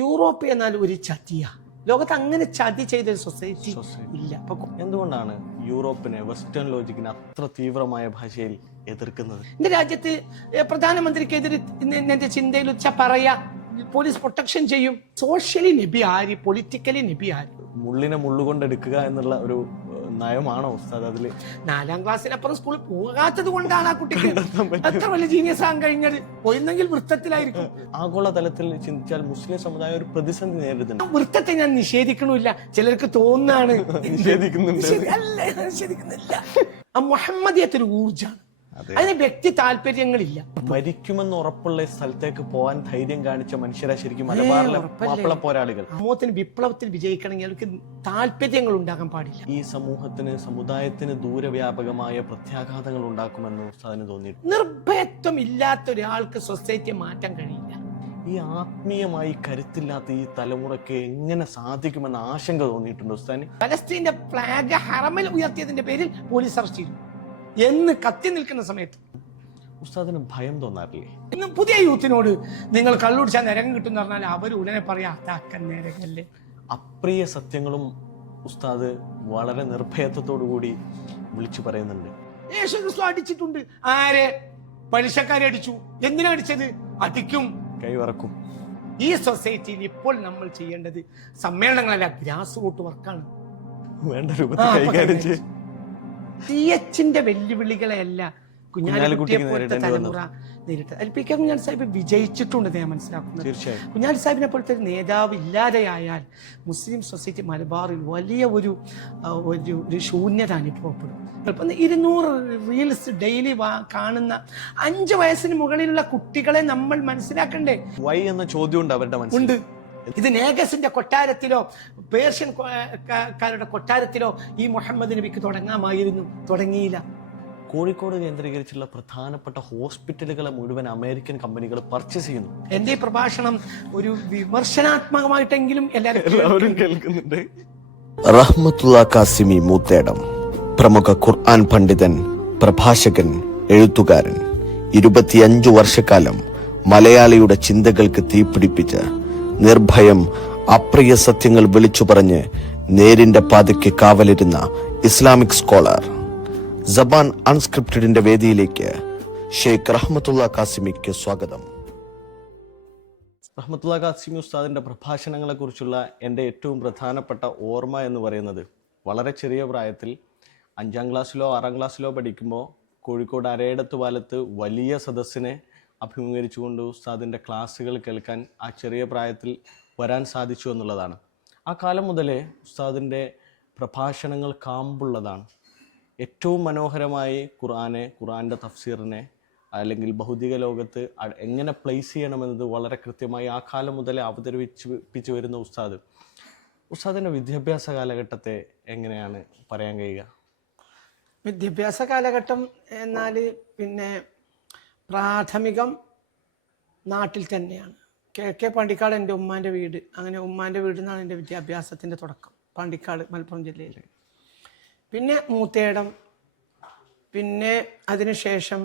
Europe എന്നാൽ ഒരു ചതിയ. ലോകത്ത് അങ്ങനെ ചതി ചെയ്തൊരു സൊസൈറ്റി ഇല്ല. എന്തുകൊണ്ടാണ് യൂറോപ്പിനെ വെസ്റ്റേൺ ലോജിക്കിനെ അത്ര തീവ്രമായ ഭാഷയിൽ എതിർക്കുന്നത്? എന്റെ രാജ്യത്ത് പ്രധാനമന്ത്രിക്കെതിരെ എന്റെ ചിന്തയിൽ വെച്ചാൽ പറയാ പോലീസ് പ്രൊട്ടക്ഷൻ ചെയ്യും. സോഷ്യലി നബി ആര്, പൊളിറ്റിക്കലി നബി ആര്? മുള്ളിനെ മുള്ളുകൊണ്ടെടുക്കുക എന്നുള്ള ഒരു നയമാണോ ഉസ്താദ് അതില്? 4ാം ക്ലാസ്സിനപ്പുറം സ്കൂളിൽ പോകാത്തത് കൊണ്ടാണ് ആ കുട്ടിക്ക് അത്ര വലിയ ജീനിയസ് ആകാൻ കഴിഞ്ഞത്. പോയിരുന്നെങ്കിൽ വൃത്തത്തിലായിരിക്കും. ആഗോളതലത്തിൽ ചിന്തിച്ചാൽ മുസ്ലിം സമുദായം ഒരു പ്രതിസന്ധി നേരിടുന്നുണ്ട്. വൃത്തത്തെ ഞാൻ നിഷേധിക്കണില്ല, ചിലർക്ക് തോന്നാണ് നിഷേധിക്കുന്നില്ല. ആ മുഹമ്മദിയത്തൊരു ഊർജാണ്, അതിന് വ്യക്തി താല്പര്യങ്ങളില്ല. മരിക്കുമെന്ന് ഉറപ്പുള്ള സ്ഥലത്തേക്ക് പോകാൻ ധൈര്യം കാണിച്ച മനുഷ്യരാ ശരിക്കും മലബാറിലെ മാപ്പിള പോരാളികൾ. സമൂഹത്തിന് വിപ്ലവത്തിൽ വിജയിക്കണമെങ്കിൽ അവർക്ക് താല്പര്യങ്ങൾ ഉണ്ടാകാൻ പാടില്ല. ഈ സമൂഹത്തിന് സമുദായത്തിന് ദൂരവ്യാപകമായ പ്രത്യാഘാതങ്ങൾ ഉണ്ടാക്കുമെന്ന് ഉസ്താദിന് തോന്നിയിട്ടുണ്ട്. നിർഭയത്വം ഇല്ലാത്ത ഒരാൾക്ക് സൊസൈറ്റിയെ മാറ്റാൻ കഴിയില്ല. ഈ ആത്മീയമായി കരുത്തില്ലാത്ത ഈ തലമുറയ്ക്ക് എങ്ങനെ സാധിക്കുമെന്ന ആശങ്ക തോന്നിയിട്ടുണ്ട് ഉസ്താദിന്? പലസ്തീന്റെ ഫ്ലാഗ് ഹറമിൽ ഉയർത്തിയതിന്റെ പേരിൽ പോലീസ് അറസ്റ്റ് ചെയ്തു എന്ന് കത്തി നിൽക്കുന്ന സമയത്ത് ഉസ്താദിന് ഭയം തോന്നാറില്ലേ? ഇന്നും പുതിയ യൂത്തിനോട് നിങ്ങൾ കള്ളുടിച്ചാൽ നരകം കിട്ടും എന്ന് പറഞ്ഞാൽ അവർ ഉടനെ പറയാ അതാക്കൻ നരകല്ലേ. അപ്രിയ സത്യങ്ങളും ഉസ്താദ് വളരെ നിർഭയത്വത്തോടു കൂടി വിളിച്ചു പറയുന്നുണ്ട്. യേശു ക്രിസ്തു അടിച്ചിട്ടുണ്ട്. ആരെ? പലിശക്കാരെ അടിച്ചു. എന്തിനാ അടിച്ചത്? അടിക്കും, കൈവറക്കും. ഈ സൊസൈറ്റിയിൽ ഇപ്പോൾ നമ്മൾ ചെയ്യേണ്ടത് സമ്മേളനങ്ങളല്ല, ഗ്രാസ് റൂട്ട് വർക്കാണ്. വേണ്ട രൂപത്തിൽ കൈകാര്യം ചെയ്യും. CHന്റെ വെല്ലുവിളികളെയല്ല കുഞ്ഞാലിക്കുട്ടിയെ പോലത്തെ തലമുറ നേരിട്ടത്. പി.കെ. കുഞ്ഞാലി സാഹിബ് വിജയിച്ചിട്ടുണ്ട് ഞാൻ മനസ്സിലാക്കുന്നത്. കുഞ്ഞാലി സാഹിബിനെ പോലത്തെ ഒരു നേതാവ് ഇല്ലാതെയായാൽ മുസ്ലിം സൊസൈറ്റി മലബാറിൽ വലിയ ഒരു ശൂന്യത അനുഭവപ്പെടും. ഇപ്പം 200 റീൽസ് ഡെയിലി കാണുന്ന 5 വയസ്സിന് മുകളിലുള്ള കുട്ടികളെ നമ്മൾ മനസ്സിലാക്കണ്ടേ? വൈ എന്ന ചോദ്യം അവരുടെ മനസ്സിലുണ്ട്. ഇത് നേഗസിന്റെ കൊട്ടാരത്തിലോ പേർഷ്യൻകാരുടെ കൊട്ടാരത്തിലോ ഈ മുഹമ്മദ് നബിക്ക് തുടങ്ങാമായിരുന്നു, തുടങ്ങിയില്ല. കോഴിക്കോട് കേന്ദ്രീകരിച്ചുള്ള പ്രധാനപ്പെട്ട ഹോസ്പിറ്റലുകളെ മുഴുവൻ അമേരിക്കൻ കമ്പനികൾ പർച്ചേസ് ചെയ്യുന്നു. എന്റെ പ്രഭാഷണം ഒരു വിമർശനാത്മകമായിട്ടെങ്കിലും എല്ലാവരും കേൾക്കുന്നുണ്ട്. റഹ്മത്തുള്ള കാസിമി മൂത്തേടം, പ്രമുഖ ഖുർആൻ പണ്ഡിതൻ, പ്രഭാഷകൻ, എഴുത്തുകാരൻ. 25 വർഷക്കാലം മലയാളിയുടെ ചിന്തകൾക്ക് തീപിടിപ്പിച്ച് നിർഭയം അപ്രിയ സത്യങ്ങൾ വിളിച്ചു പറഞ്ഞ് നേരിന്റെ പാതയ്ക്ക് കാവലിരുന്ന ഇസ്ലാമിക് സ്കോളർ. സബാൻ അൺസ്ക്രിപ്റ്റഡിന്റെ വേദിയിലേക്ക് ഷെയ്ഖ് റഹ്മത്തുള്ള കാസിമിക്ക് സ്വാഗതം. റഹ്മത്തുള്ള കാസിമി ഉസ്താദിന്റെ പ്രഭാഷണങ്ങളെ കുറിച്ചുള്ള എൻ്റെ ഏറ്റവും പ്രധാനപ്പെട്ട ഓർമ്മ എന്ന് പറയുന്നത്, വളരെ ചെറിയ പ്രായത്തിൽ 5ാം ക്ലാസ്സിലോ 6ാം ക്ലാസ്സിലോ പഠിക്കുമ്പോൾ കോഴിക്കോട് അരയിടത്ത് പാലത്ത് വലിയ സദസ്സിനെ അഭിമുഖീകരിച്ചുകൊണ്ട് ഉസ്താദിൻ്റെ ക്ലാസ്സുകൾ കേൾക്കാൻ ആ ചെറിയ പ്രായത്തിൽ വരാൻ സാധിച്ചു എന്നുള്ളതാണ്. ആ കാലം മുതലേ ഉസ്താദിൻ്റെ പ്രഭാഷണങ്ങൾ കാമ്പുള്ളതാണ്. ഏറ്റവും മനോഹരമായി ഖുർആൻ്റെ തഫ്സീറിനെ അല്ലെങ്കിൽ ഭൗതിക ലോകത്ത് എങ്ങനെ പ്ലേസ് ചെയ്യണമെന്നത് വളരെ കൃത്യമായി ആ കാലം മുതലേ അവതരിപ്പിച്ചു വരുന്ന ഉസ്താദിൻ്റെ വിദ്യാഭ്യാസ കാലഘട്ടത്തെ എങ്ങനെയാണ് പറയാൻ കഴിയുക? വിദ്യാഭ്യാസ കാലഘട്ടം എന്നാൽ പിന്നെ പ്രാഥമികം നാട്ടിൽ തന്നെയാണ്. കെ പാണ്ടിക്കാട് എൻ്റെ ഉമ്മാൻ്റെ വീട്. അങ്ങനെ ഉമ്മാൻ്റെ വീട്ടിൽ നിന്നാണ് എൻ്റെ വിദ്യാഭ്യാസത്തിൻ്റെ തുടക്കം. പാണ്ടിക്കാട്, മലപ്പുറം ജില്ലയിൽ. പിന്നെ മൂത്തേടം, പിന്നെ അതിനുശേഷം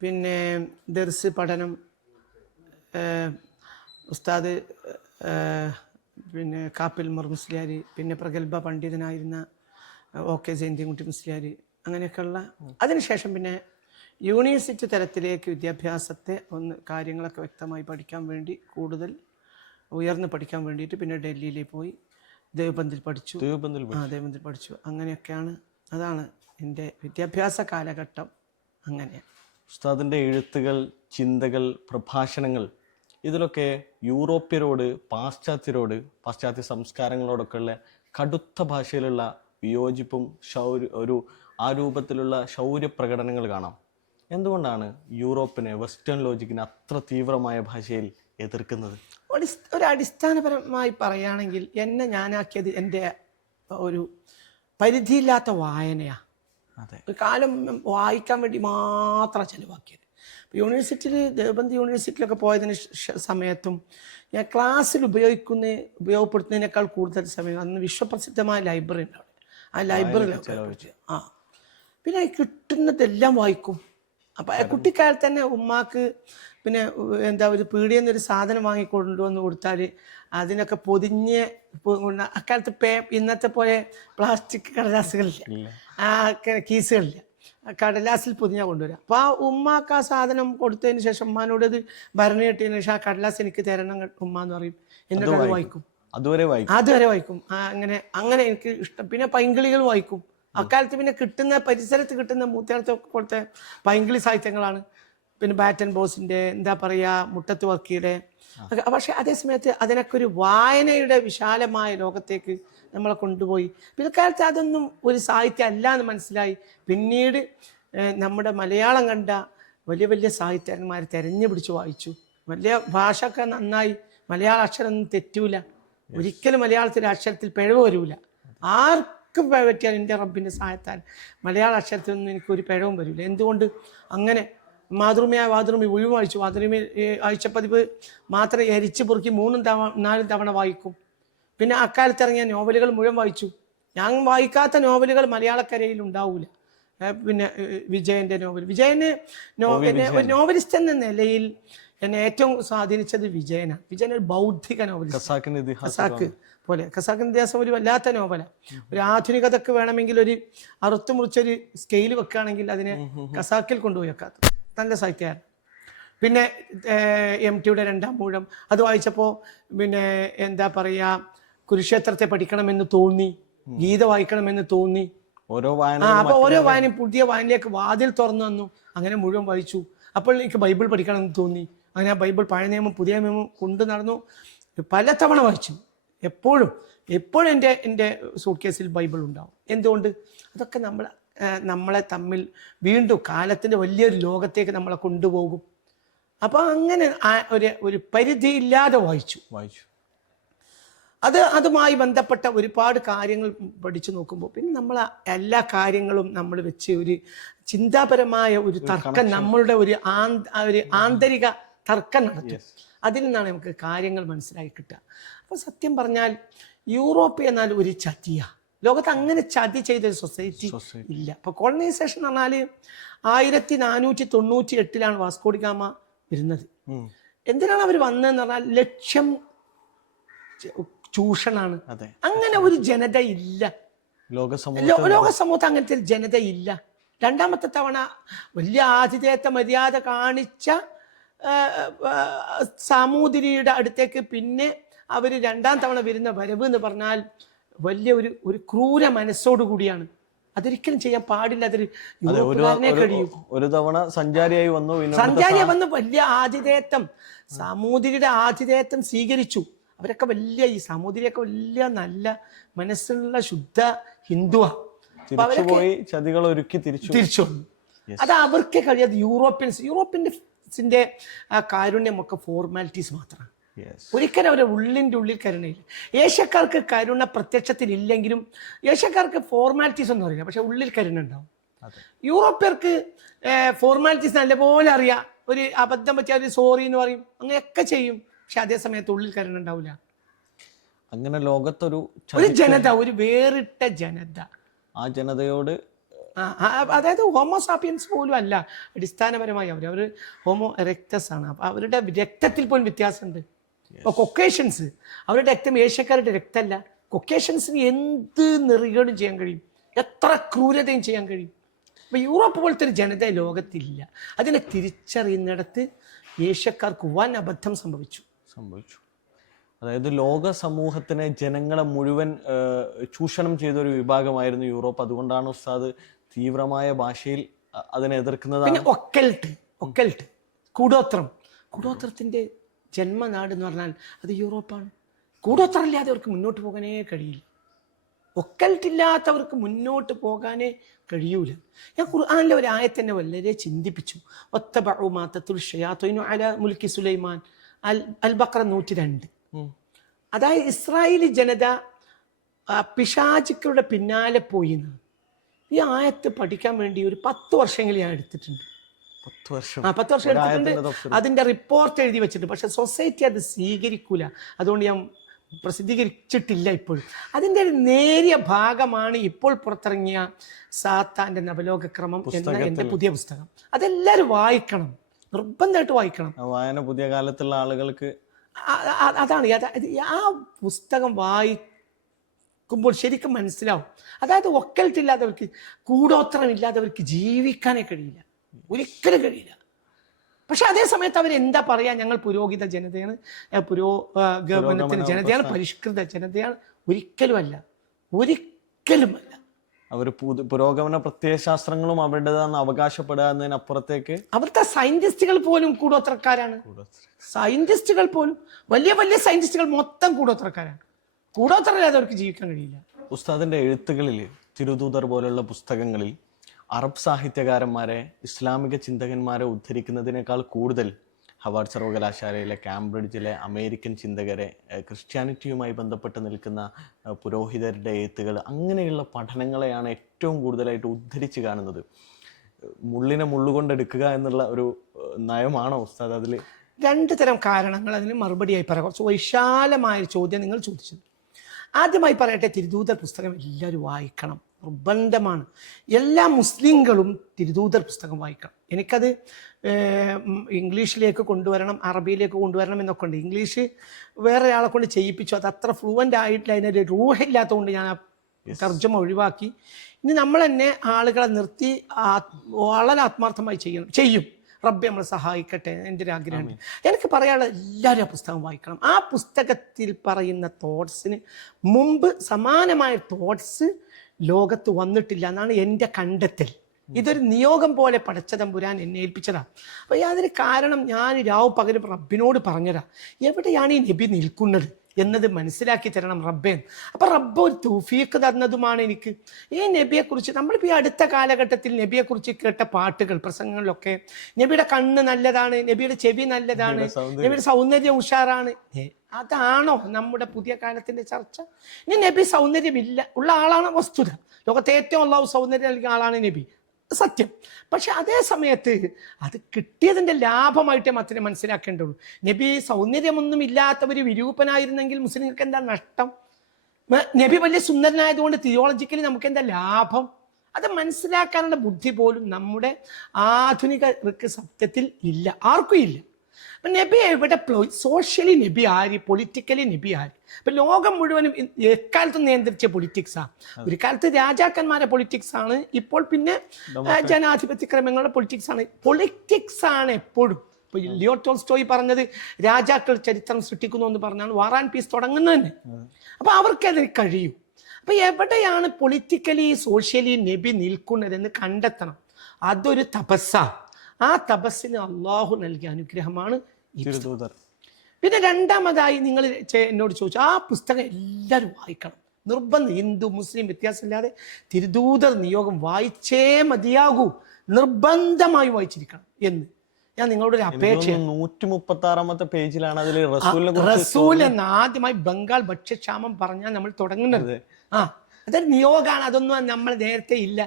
പിന്നെ ദർസ് പഠനം. ഉസ്താദ് പിന്നെ കാപ്പിൽ ഉമർ മുസ്ലിയാർ, പിന്നെ പ്രഗത്ഭ പണ്ഡിതനായിരുന്ന OK ജയന്തികുട്ടി മുസ്ലിയാർ, അങ്ങനെയൊക്കെയുള്ള. അതിനുശേഷം പിന്നെ യൂണിവേഴ്സിറ്റി തലത്തിലേക്ക് വിദ്യാഭ്യാസത്തെ കാര്യങ്ങളൊക്കെ വ്യക്തമായി പഠിക്കാൻ വേണ്ടി, കൂടുതൽ ഉയർന്ന് പഠിക്കാൻ വേണ്ടിയിട്ട് പിന്നെ ഡൽഹിയിലേക്ക് പോയി ദേവബന്ദിൽ പഠിച്ചു. ദേവബന്ദിൽ പഠിച്ചു. അങ്ങനെയൊക്കെയാണ്. അതാണ് എൻ്റെ വിദ്യാഭ്യാസ കാലഘട്ടം. അങ്ങനെ ഉസ്താദിൻ്റെ എഴുത്തുകൾ, ചിന്തകൾ, പ്രഭാഷണങ്ങൾ ഇതിലൊക്കെ യൂറോപ്യരോട്, പാശ്ചാത്യ സംസ്കാരങ്ങളോടൊക്കെയുള്ള കടുത്ത ഭാഷയിലുള്ള വിയോജിപ്പും ആ രൂപത്തിലുള്ള ശൗര്യപ്രകടനങ്ങൾ കാണാം. എന്തുകൊണ്ടാണ് യൂറോപ്പിനെ വെസ്റ്റേൺ ലോജിക്കിനെ അത്ര തീവ്രമായ ഭാഷയിൽ എതിർക്കുന്നത്? ഒരു അടിസ്ഥാനപരമായി പറയുകയാണെങ്കിൽ എന്നെ ഞാനാക്കിയത് എൻ്റെ ഒരു പരിധിയില്ലാത്ത വായനയാണ്. ഒരു കാലം വായിക്കാൻ വേണ്ടി മാത്രം ചിലവാക്കിയത്. യൂണിവേഴ്സിറ്റിയിൽ, ദേവബന്ദ് യൂണിവേഴ്സിറ്റിയിലൊക്കെ പോയതിന് സമയത്തും ഞാൻ ക്ലാസ്സിൽ ഉപയോഗപ്പെടുത്തുന്നതിനേക്കാൾ കൂടുതൽ സമയം അന്ന് വിശ്വപ്രസിദ്ധമായ ലൈബ്രറി ഉണ്ടാവും. ആ ലൈബ്രറിയിലൊക്കെ പിന്നെ കിട്ടുന്നതെല്ലാം വായിക്കും. അപ്പം കുട്ടിക്കാലത്ത് തന്നെ ഉമ്മാക്ക് പിന്നെ എന്താ ഒരു പീടിയിൽ നിന്നൊരു സാധനം വാങ്ങിക്കൊണ്ടുവന്ന് കൊടുത്താൽ അതിനൊക്കെ പൊതിഞ്ഞ് അക്കാലത്ത് ഇന്നത്തെ പോലെ പ്ലാസ്റ്റിക് കടലാസുകളില്ല, കീസുകളില്ല, കടലാസിൽ പൊതിഞ്ഞാൽ കൊണ്ടുവരാം. അപ്പോൾ ആ ഉമ്മാക്ക് ആ സാധനം കൊടുത്തതിന് ശേഷം ഉമ്മാനോട് ഇത് ഭരണി കിട്ടിയതിന് ശേഷം ആ കടലാസ് എനിക്ക് തരണം ഉമ്മ എന്ന് പറയും. എന്നിട്ട് അത് വായിക്കും, അതുവരെ വായിക്കും. അങ്ങനെ എനിക്ക് ഇഷ്ടം. പിന്നെ പൈങ്കിളികൾ വായിക്കും. അക്കാലത്ത് പിന്നെ പരിസരത്ത് കിട്ടുന്ന മൂത്തേടത്ത് കൊടുത്ത പൈങ്കിളി സാഹിത്യങ്ങളാണ്. പിന്നെ ബാറ്റൻ ബോസിൻ്റെ എന്താ പറയുക, മുട്ടത്ത് വർക്കിയുടെ. പക്ഷെ അതേസമയത്ത് അതിനൊക്കെ ഒരു വായനയുടെ വിശാലമായ ലോകത്തേക്ക് നമ്മളെ കൊണ്ടുപോയി. പിൽക്കാലത്ത് അതൊന്നും ഒരു സാഹിത്യം അല്ല എന്ന് മനസ്സിലായി. പിന്നീട് നമ്മുടെ മലയാളം കണ്ട വലിയ വലിയ സാഹിത്യകാരന്മാരെ തെരഞ്ഞു പിടിച്ച് വായിച്ചു. വലിയ ഭാഷ ഒക്കെ നന്നായി, മലയാള അക്ഷരമൊന്നും തെറ്റൂല, ഒരിക്കലും മലയാളത്തിലെ അക്ഷരത്തിൽ പിഴവ് വരൂല. ആർക്കും പറ്റിയാൽ എൻ്റെ റബ്ബിൻ്റെ സഹായത്താൽ മലയാള അക്ഷരത്തിലൊന്നും എനിക്കൊരു പിഴവും വരില്ല. എന്തുകൊണ്ട്? അങ്ങനെ വാതൃമി മുഴുവൻ വായിച്ചു. വാതൃമി ആഴ്ചപ്പതിപ്പ് മാത്രം എരിച്ച് പൊറുക്കി 3-4 തവണ വായിക്കും. പിന്നെ അക്കാലത്ത് ഇറങ്ങിയ നോവലുകൾ മുഴുവൻ വായിച്ചു. ഞാൻ വായിക്കാത്ത നോവലുകൾ മലയാളക്കരയിൽ ഉണ്ടാവൂല. പിന്നെ വിജയൻ്റെ വിജയന് ഒരു നോവലിസ്റ്റ് എന്ന നിലയിൽ എന്നെ ഏറ്റവും സ്വാധീനിച്ചത് വിജയനാണ്. വിജയൻ ഒരു ബൗദ്ധിക നോവലിസ്റ്റ്. ഖസാക്കിന്റെ ഇതിഹാസം ഒരു വല്ലാത്ത നോവലാണ്. ഒരു ആധുനികതക്ക് വേണമെങ്കിൽ ഒരു അറുത്തു മുറിച്ചൊരു സ്കെയിൽ വെക്കുകയാണെങ്കിൽ അതിനെ ഖസാക്കിൽ കൊണ്ടുപോയി വെക്കാത്ത നല്ല സാഹിത്യകാരൻ. പിന്നെ MTയുടെ 2-ാം ഊഴം അത് വായിച്ചപ്പോൾ പിന്നെ എന്താ പറയുക, കുരുക്ഷേത്രത്തെ പഠിക്കണമെന്ന് തോന്നി, ഗീത വായിക്കണമെന്ന് തോന്നി. അപ്പോൾ ഓരോ വായനയും പുതിയ വായനയിലേക്ക് വാതിൽ തുറന്നു തന്നു. അങ്ങനെ മുഴുവൻ വായിച്ചു. അപ്പോൾ എനിക്ക് ബൈബിൾ പഠിക്കണമെന്ന് തോന്നി. അങ്ങനെ ആ ബൈബിൾ പഴയ നിയമം പുതിയ നിയമം കൊണ്ടു നടന്നു. പല തവണ വായിച്ചു. എപ്പോഴും എൻ്റെ സൂട്ട് കേസിൽ ബൈബിൾ ഉണ്ടാവും. എന്തുകൊണ്ട്? അതൊക്കെ നമ്മളെ തമ്മിൽ വീണ്ടും കാലത്തിൻ്റെ വലിയൊരു ലോകത്തേക്ക് നമ്മളെ കൊണ്ടുപോകും. അപ്പോൾ അങ്ങനെ ഒരു പരിധിയില്ലാതെ വായിച്ചു. അതുമായി ബന്ധപ്പെട്ട ഒരുപാട് കാര്യങ്ങൾ പഠിച്ചു നോക്കുമ്പോൾ പിന്നെ നമ്മൾ എല്ലാ കാര്യങ്ങളും നമ്മൾ വെച്ച് ഒരു ചിന്താപരമായ ഒരു തർക്കം, നമ്മളുടെ ഒരു ആന്തരിക തർക്കം നടത്തും. അതിൽ നിന്നാണ് നമുക്ക് കാര്യങ്ങൾ മനസ്സിലാക്കി കിട്ടുക. അപ്പോൾ സത്യം പറഞ്ഞാൽ യൂറോപ്പ് എന്നാൽ ഒരു ചതിയ. ലോകത്ത് അങ്ങനെ ചതി ചെയ്തൊരു സൊസൈറ്റി ഇല്ല. അപ്പോൾ കോളനൈസേഷൻ എന്ന് പറഞ്ഞാൽ 1498 വാസ്കോ ഡി ഗാമ വരുന്നത്. എന്തിനാണ് അവർ വന്നതെന്ന് പറഞ്ഞാൽ ലക്ഷ്യം ചൂഷണാണ്. അങ്ങനെ ഒരു ജനത ഇല്ല ലോക സമൂഹത്തിൽ, അങ്ങനത്തെ ഒരു ജനത ഇല്ല. രണ്ടാമത്തെ തവണ വലിയ ആതിഥേയത്വ മര്യാദ കാണിച്ച സാമൂതിരിയുടെ അടുത്തേക്ക് പിന്നെ അവർ 2-ാം തവണ വരുന്ന വരവ് എന്ന് പറഞ്ഞാൽ വലിയ ഒരു ക്രൂര മനസ്സോടു കൂടിയാണ്. അതൊരിക്കലും ചെയ്യാൻ പാടില്ല. അതൊരു കഴിയും. ഒരു തവണ സഞ്ചാരിയായി വന്ന് വലിയ ആതിഥേയത്വം, സാമൂതിരിയുടെ ആതിഥേയത്വം സ്വീകരിച്ചു. അവരൊക്കെ ഈ സാമൂതിരിയൊക്കെ വലിയ നല്ല മനസ്സുള്ള ശുദ്ധ ഹിന്ദുവാ. തിരിച്ചു വന്നു. അത് അവർക്ക് കഴിയാതെ യൂറോപ്യൻസിന്റെ കാരുണ്യമൊക്കെ ഫോർമാലിറ്റീസ് മാത്രമാണ്. ഒരിക്കലും അവരുടെ ഉള്ളിൽ കരുണയില്ല. ഏഷ്യക്കാർക്ക് കരുണ പ്രത്യക്ഷത്തിൽ ഇല്ലെങ്കിലും ഏഷ്യക്കാർക്ക് ഫോർമാലിറ്റീസ് ഒന്നും അറിയില്ല, പക്ഷെ ഉള്ളിൽ കരുണ ഉണ്ടാവും. യൂറോപ്യർക്ക് ഫോർമാലിറ്റീസ് നല്ലപോലെ അറിയാം. ഒരു അബദ്ധം പറ്റിയാൽ സോറി എന്ന് പറയും, അങ്ങനെയൊക്കെ ചെയ്യും. പക്ഷെ അതേ സമയത്ത് ഉള്ളിൽ കരുണ ഉണ്ടാവില്ല. അങ്ങനെ ലോകത്തൊരു ജനത, ഒരു വേറിട്ട ജനത. ആ ജനതയോട് അതായത് ഹോമോസാപ്പിയൻസ് പോലും അല്ല അടിസ്ഥാനപരമായി അവർ ഹോമോ എറക്ടസ് ആണ്. അപ്പൊ അവരുടെ രക്തത്തിൽ പോലും വ്യത്യാസമുണ്ട്. അപ്പോൾ കൊക്കേഷ്യൻസ്, അവരുടെ രക്തം ഏഷ്യക്കാരുടെ രക്തമല്ല. കൊക്കേഷ്യൻസിന് എന്ത് നെറികളും ചെയ്യാൻ കഴിയും, എത്ര ക്രൂരതയും ചെയ്യാൻ കഴിയും. അപ്പോൾ യൂറോപ്പ് പോലത്തെ ഒരു ജനത ലോകത്തില്ല. അതിനെ തിരിച്ചറിയുന്നിടത്ത് ഏഷ്യക്കാർക്ക് വൻ അബദ്ധം സംഭവിച്ചു. അതായത് ലോക സമൂഹത്തിനെ, ജനങ്ങളെ മുഴുവൻ ചൂഷണം ചെയ്തൊരു വിഭാഗമായിരുന്നു യൂറോപ്പ്. അതുകൊണ്ടാണ് ഉസ്താദ് തീവ്രമായ ഭാഷയിൽ അതിനെ എതിർക്കുന്നത്. പിന്നെ ഒക്കൽട്ട് കൂടോത്രത്തിന്റെ ജന്മനാട് എന്ന് പറഞ്ഞാൽ അത് യൂറോപ്പാണ്. കൂടോത്രമില്ലാതെ അവർക്ക് മുന്നോട്ട് പോകാനേ കഴിയില്ല. ഒക്കൽട്ടില്ലാത്തവർക്ക് മുന്നോട്ട് പോകാനേ കഴിയൂല. ഞാൻ ഖുർആനിലെ ഒരു ആയത്തിനെ വളരെ ചിന്തിപ്പിച്ചു. വത്തബഉ മാ തത്ലു ശയാത്വീനു അലാ മുൽക്കി സുലൈമാൻ, അൽ-ബഖറ 102. അതായത് ഇസ്രായേലി ജനത പിശാചുക്കളുടെ പിന്നാലെ പോയി. ഈ ആയത്ത് പഠിക്കാൻ വേണ്ടി ഒരു 10 വർഷമെങ്കിലും ഞാൻ എടുത്തിട്ടുണ്ട്. 10 വർഷം എടുത്തിട്ടുണ്ട്. അതിന്റെ റിപ്പോർട്ട് എഴുതി വെച്ചിട്ടുണ്ട്. പക്ഷെ സൊസൈറ്റി അത് സ്വീകരിക്കൂല. അതുകൊണ്ട് ഞാൻ പ്രസിദ്ധീകരിച്ചിട്ടില്ല ഇപ്പോഴും. അതിൻ്റെ ഒരു നേരിയ ഭാഗമാണ് ഇപ്പോൾ പുറത്തിറങ്ങിയ സാത്താൻ്റെ നവലോകക്രമം എന്ന എൻ്റെ പുതിയ പുസ്തകം. അതെല്ലാവരും വായിക്കണം, നിർബന്ധമായിട്ട് വായിക്കണം. വായന പുതിയ കാലത്തുള്ള ആളുകൾക്ക് അതാണ് ആ പുസ്തകം വായിക്കുമ്പോൾ ശരിക്കും മനസ്സിലാവും. അതായത് ഒക്കൽട്ടില്ലാത്തവർക്ക്, കൂടോത്രമില്ലാത്തവർക്ക് ജീവിക്കാനേ കഴിയില്ല, ഒരിക്കലും കഴിയില്ല. പക്ഷെ അതേ സമയത്ത് അവരെന്താ പറയാ, ഞങ്ങൾ പുരോഹിത ജനതയാണ്, ഗവൺമെന്റിന്റെ ജനതയാണ്, പരിഷ്കൃത ജനതയാണ്. ഒരിക്കലുമല്ല, ഒരിക്കലുമല്ല. അവർ പുരോഗമന പ്രത്യയശാസ്ത്രങ്ങളും അവരുടേതാണെന്ന് അവകാശപ്പെടുക എന്നതിനപ്പുറത്തേക്ക് അവിടുത്തെ സയന്റിസ്റ്റുകൾ പോലും കൂടോത്രക്കാരാണ്. സയന്റിസ്റ്റുകൾ പോലും, വലിയ വലിയ സയന്റിസ്റ്റുകൾ മൊത്തം കൂടോത്രക്കാരാണ്. കൂടോത്രമില്ലാതെ അവർക്ക് ജീവിക്കാൻ കഴിയില്ല. ഉസ്താദിന്റെ എഴുത്തുകളിൽ, തിരുദൂതർ പോലുള്ള പുസ്തകങ്ങളിൽ അറബ് സാഹിത്യകാരന്മാരെ, ഇസ്ലാമിക ചിന്തകന്മാരെ ഉദ്ധരിക്കുന്നതിനേക്കാൾ കൂടുതൽ ഹവാർഡ് സർവകലാശാലയിലെ, കാംബ്രിഡ്ജിലെ അമേരിക്കൻ ചിന്തകരെ, ക്രിസ്ത്യാനിറ്റിയുമായി ബന്ധപ്പെട്ട് നിൽക്കുന്ന പുരോഹിതരുടെ എഴുത്തുകൾ, അങ്ങനെയുള്ള പഠനങ്ങളെയാണ് ഏറ്റവും കൂടുതലായിട്ട് ഉദ്ധരിച്ച് കാണുന്നത്. മുള്ളിനെ മുള്ളുകൊണ്ടെടുക്കുക എന്നുള്ള ഒരു നയമാണോ ഉസ്താദ് അതിൽ? രണ്ട് തരം കാരണങ്ങൾ അതിന് മറുപടിയായി പറയാം. കുറച്ച് വിശാലമായ ചോദ്യം നിങ്ങൾ ചോദിച്ചത്. ആദ്യമായി പറയട്ടെ, തിരുദൂതർ പുസ്തകം എല്ലാവരും വായിക്കണം, നിർബന്ധമാണ്. എല്ലാ മുസ്ലിങ്ങളും തിരുദൂതർ പുസ്തകം വായിക്കണം. എനിക്കത് ഇംഗ്ലീഷിലേക്ക് കൊണ്ടുവരണം, അറബിയിലേക്ക് കൊണ്ടുവരണം എന്നൊക്കെ ഉണ്ട്. ഇംഗ്ലീഷ് വേറെ ആളെ കൊണ്ട് ചെയ്യിപ്പിച്ചു, അത് അത്ര ഫ്ലുവൻ്റ് ആയിട്ടില്ല, അതിനൊരു റൂഹില്ലാത്തതുകൊണ്ട് ഞാൻ ആ തർജ്ജമ ഒഴിവാക്കി. ഇനി നമ്മൾ തന്നെ ആളുകളെ നിർത്തി വളരെ ആത്മാർത്ഥമായി ചെയ്യും. റബ്ബെ നമ്മളെ സഹായിക്കട്ടെ, എൻ്റെ ഒരു ആഗ്രഹമാണ്. എനിക്ക് പറയാനുള്ള എല്ലാവരും ആ പുസ്തകം വായിക്കണം. ആ പുസ്തകത്തിൽ പറയുന്ന തോട്ട്സിന് മുമ്പ് സമാനമായ തോട്ട്സ് ലോകത്ത് വന്നിട്ടില്ല എന്നാണ് എൻ്റെ കണ്ടെത്തൽ. ഇതൊരു നിയോഗം പോലെ പടച്ചതമ്പുരാൻ എന്നെ ഏൽപ്പിച്ചതാണ്. അപ്പോൾ അതിന് കാരണം ഞാൻ രാവ് പകരം റബ്ബിനോട് പറഞ്ഞതാ, എവിടെയാണ് ഈ നബി നിൽക്കുന്നത് എന്നത് മനസ്സിലാക്കി തരണം റബ്ബേ. അപ്പം റബ്ബ് ഒരു തൗഫീഖ് തന്നതുമാണ് എനിക്ക്. ഈ നബിയെക്കുറിച്ച് നമ്മളിപ്പോൾ ഈ അടുത്ത കാലഘട്ടത്തിൽ നബിയെക്കുറിച്ച് കേട്ട പാട്ടുകൾ, പ്രസംഗങ്ങളിലൊക്കെ നബിയുടെ കണ്ണ് നല്ലതാണ്, നബിയുടെ ചെവി നല്ലതാണ്, നബിയുടെ സൗന്ദര്യം ഉഷാറാണ്. അതാണോ നമ്മുടെ പുതിയ കാലത്തിന്റെ ചർച്ച? ഇനി നബി സൗന്ദര്യമില്ല ഉള്ള ആളാണ് വസ്തുത. ലോകത്തെ ഏറ്റവും അല്ലാഹു സൗന്ദര്യം നൽകിയ ആളാണ് നബി, സത്യം. പക്ഷെ അതേ സമയത്ത് അത് കിട്ടിയതിൻ്റെ ലാഭമായിട്ടേ മാത്രമേ മനസ്സിലാക്കേണ്ടുള്ളൂ. നബി സൗന്ദര്യമൊന്നും ഇല്ലാത്തവർ വിരൂപനായിരുന്നെങ്കിൽ മുസ്ലിങ്ങൾക്ക് എന്താ നഷ്ടം? നബി വലിയ സുന്ദരനായതുകൊണ്ട് തിയോളജിക്കലി നമുക്ക് എന്താ ലാഭം? അത് മനസ്സിലാക്കാനുള്ള ബുദ്ധി പോലും നമ്മുടെ ആധുനിക സത്യത്തിൽ ഇല്ല, ആർക്കും ഇല്ല. അപ്പം നബി എവിടെ സോഷ്യലി നബി ആര്, പൊളിറ്റിക്കലി നബി ആര്? ഇപ്പം ലോകം മുഴുവനും എക്കാലത്തും നിയന്ത്രിച്ച പൊളിറ്റിക്സാണ്. ഒരു കാലത്ത് രാജാക്കന്മാരെ പൊളിറ്റിക്സ് ആണ്, ഇപ്പോൾ പിന്നെ ജനാധിപത്യ ക്രമങ്ങളുടെ പൊളിറ്റിക്സ് ആണ്. പൊളിറ്റിക്സ് ആണ് എപ്പോഴും. ഇപ്പോൾ ലിയോ ടോൾസ്റ്റോയ് പറഞ്ഞത് രാജാക്കൾ ചരിത്രം സൃഷ്ടിക്കുന്നു എന്ന് പറഞ്ഞാണ് വാർ ആൻഡ് പീസ് തുടങ്ങുന്നത് തന്നെ. അപ്പോൾ അവർക്കത് കഴിയും. അപ്പോൾ എവിടെയാണ് പൊളിറ്റിക്കലി സോഷ്യലി നബി നിൽക്കുന്നതെന്ന് കണ്ടെത്തണം. അതൊരു തപസ്സാണ്. ആ തപസ്സിന് അള്ളാഹു നൽകിയ അനുഗ്രഹമാണ് തിരുദൂതർ. പിന്നെ രണ്ടാമതായി നിങ്ങൾ എന്നോട് ചോദിച്ചു, ആ പുസ്തകം എല്ലാവരും വായിക്കണം, നിർബന്ധം. ഹിന്ദു മുസ്ലിം വ്യത്യാസമില്ലാതെ തിരുദൂതർ നിയോഗം വായിച്ചേ മതിയാകൂ, നിർബന്ധമായി വായിച്ചിരിക്കണം എന്ന് ഞാൻ നിങ്ങളോട് ഒരു അപേക്ഷ. 136-ാമത്തെ പേജിലാണ് അതിൽ റസൂൽ എന്ന് ആദ്യമായി ബംഗാൾ ഭക്ഷ്യക്ഷാമം പറഞ്ഞാൽ നമ്മൾ തുടങ്ങുന്നത്. അതൊരു നിയോഗമാണ്. അതൊന്നും നമ്മൾ നേരത്തെ ഇല്ല.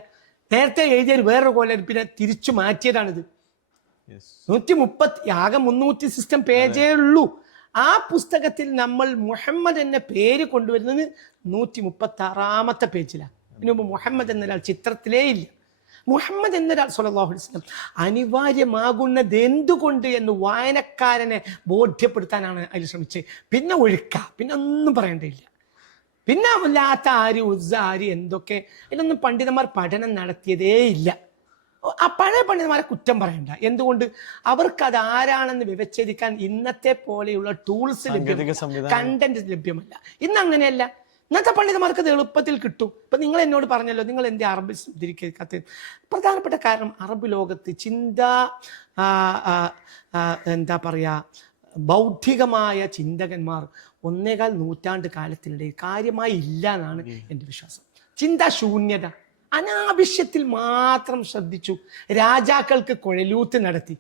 നേരത്തെ എഴുതിയൊരു വേറൊരു കൊല്ലം പിന്നെ തിരിച്ചു മാറ്റിയതാണിത്. 130 ആകെ 300 പേജേ ഉള്ളൂ. ആ പുസ്തകത്തിൽ നമ്മൾ മുഹമ്മദ് എന്ന പേര് കൊണ്ടുവരുന്നത് 136-ാമത്തെ പേജിലാണ്. ഇതിനു മുമ്പ് മുഹമ്മദ് എന്നൊരാൾ ചിത്രത്തിലേ ഇല്ല. മുഹമ്മദ് എന്നൊരാൾ സ്വല്ലല്ലാഹു അലൈഹി വസല്ലം അനിവാര്യമാകുന്നത് എന്തുകൊണ്ട് എന്ന് വായനക്കാരനെ ബോധ്യപ്പെടുത്താനാണ് അതിൽ ശ്രമിച്ചത്. പിന്നെ പിന്നെ ഒന്നും പറയേണ്ടതില്ല. പിന്നെ ലാത്ത ആര്, ഉസ്സ ആര്, എന്തൊക്കെ, ഇതൊന്നും പണ്ഡിതന്മാർ പഠനം നടത്തിയതേ ഇല്ല. ആ പഴയ പണ്ഡിതന്മാരെ കുറ്റം പറയണ്ട. എന്തുകൊണ്ട്? അവർക്കത് ആരാണെന്ന് വിവച്ഛേദിക്കാൻ ഇന്നത്തെ പോലെയുള്ള ടൂൾസ് ലഭ്യമല്ല, കണ്ടന്റ് ലഭ്യമല്ല. ഇന്ന് അങ്ങനെയല്ല. ഇന്നത്തെ പണ്ഡിതന്മാർക്ക് അത് എളുപ്പത്തിൽ കിട്ടും. ഇപ്പം നിങ്ങൾ എന്നോട് പറഞ്ഞല്ലോ, നിങ്ങൾ എൻ്റെ അറബ് ഉദ്ധരിക്കാത്ത പ്രധാനപ്പെട്ട കാരണം അറബ് ലോകത്ത് എന്താ പറയുക, ബൗദ്ധികമായ ചിന്തകന്മാർ 1.25 നൂറ്റാണ്ട് കാലത്തിനിടയിൽ കാര്യമായി ഇല്ല എന്നാണ് എൻ്റെ വിശ്വാസം. ചിന്താശൂന്യത, അനാവശ്യത്തിൽ മാത്രം ശ്രദ്ധിച്ചു. രാജാക്കൾക്ക് കുഴലൂത്ത് നടത്തി.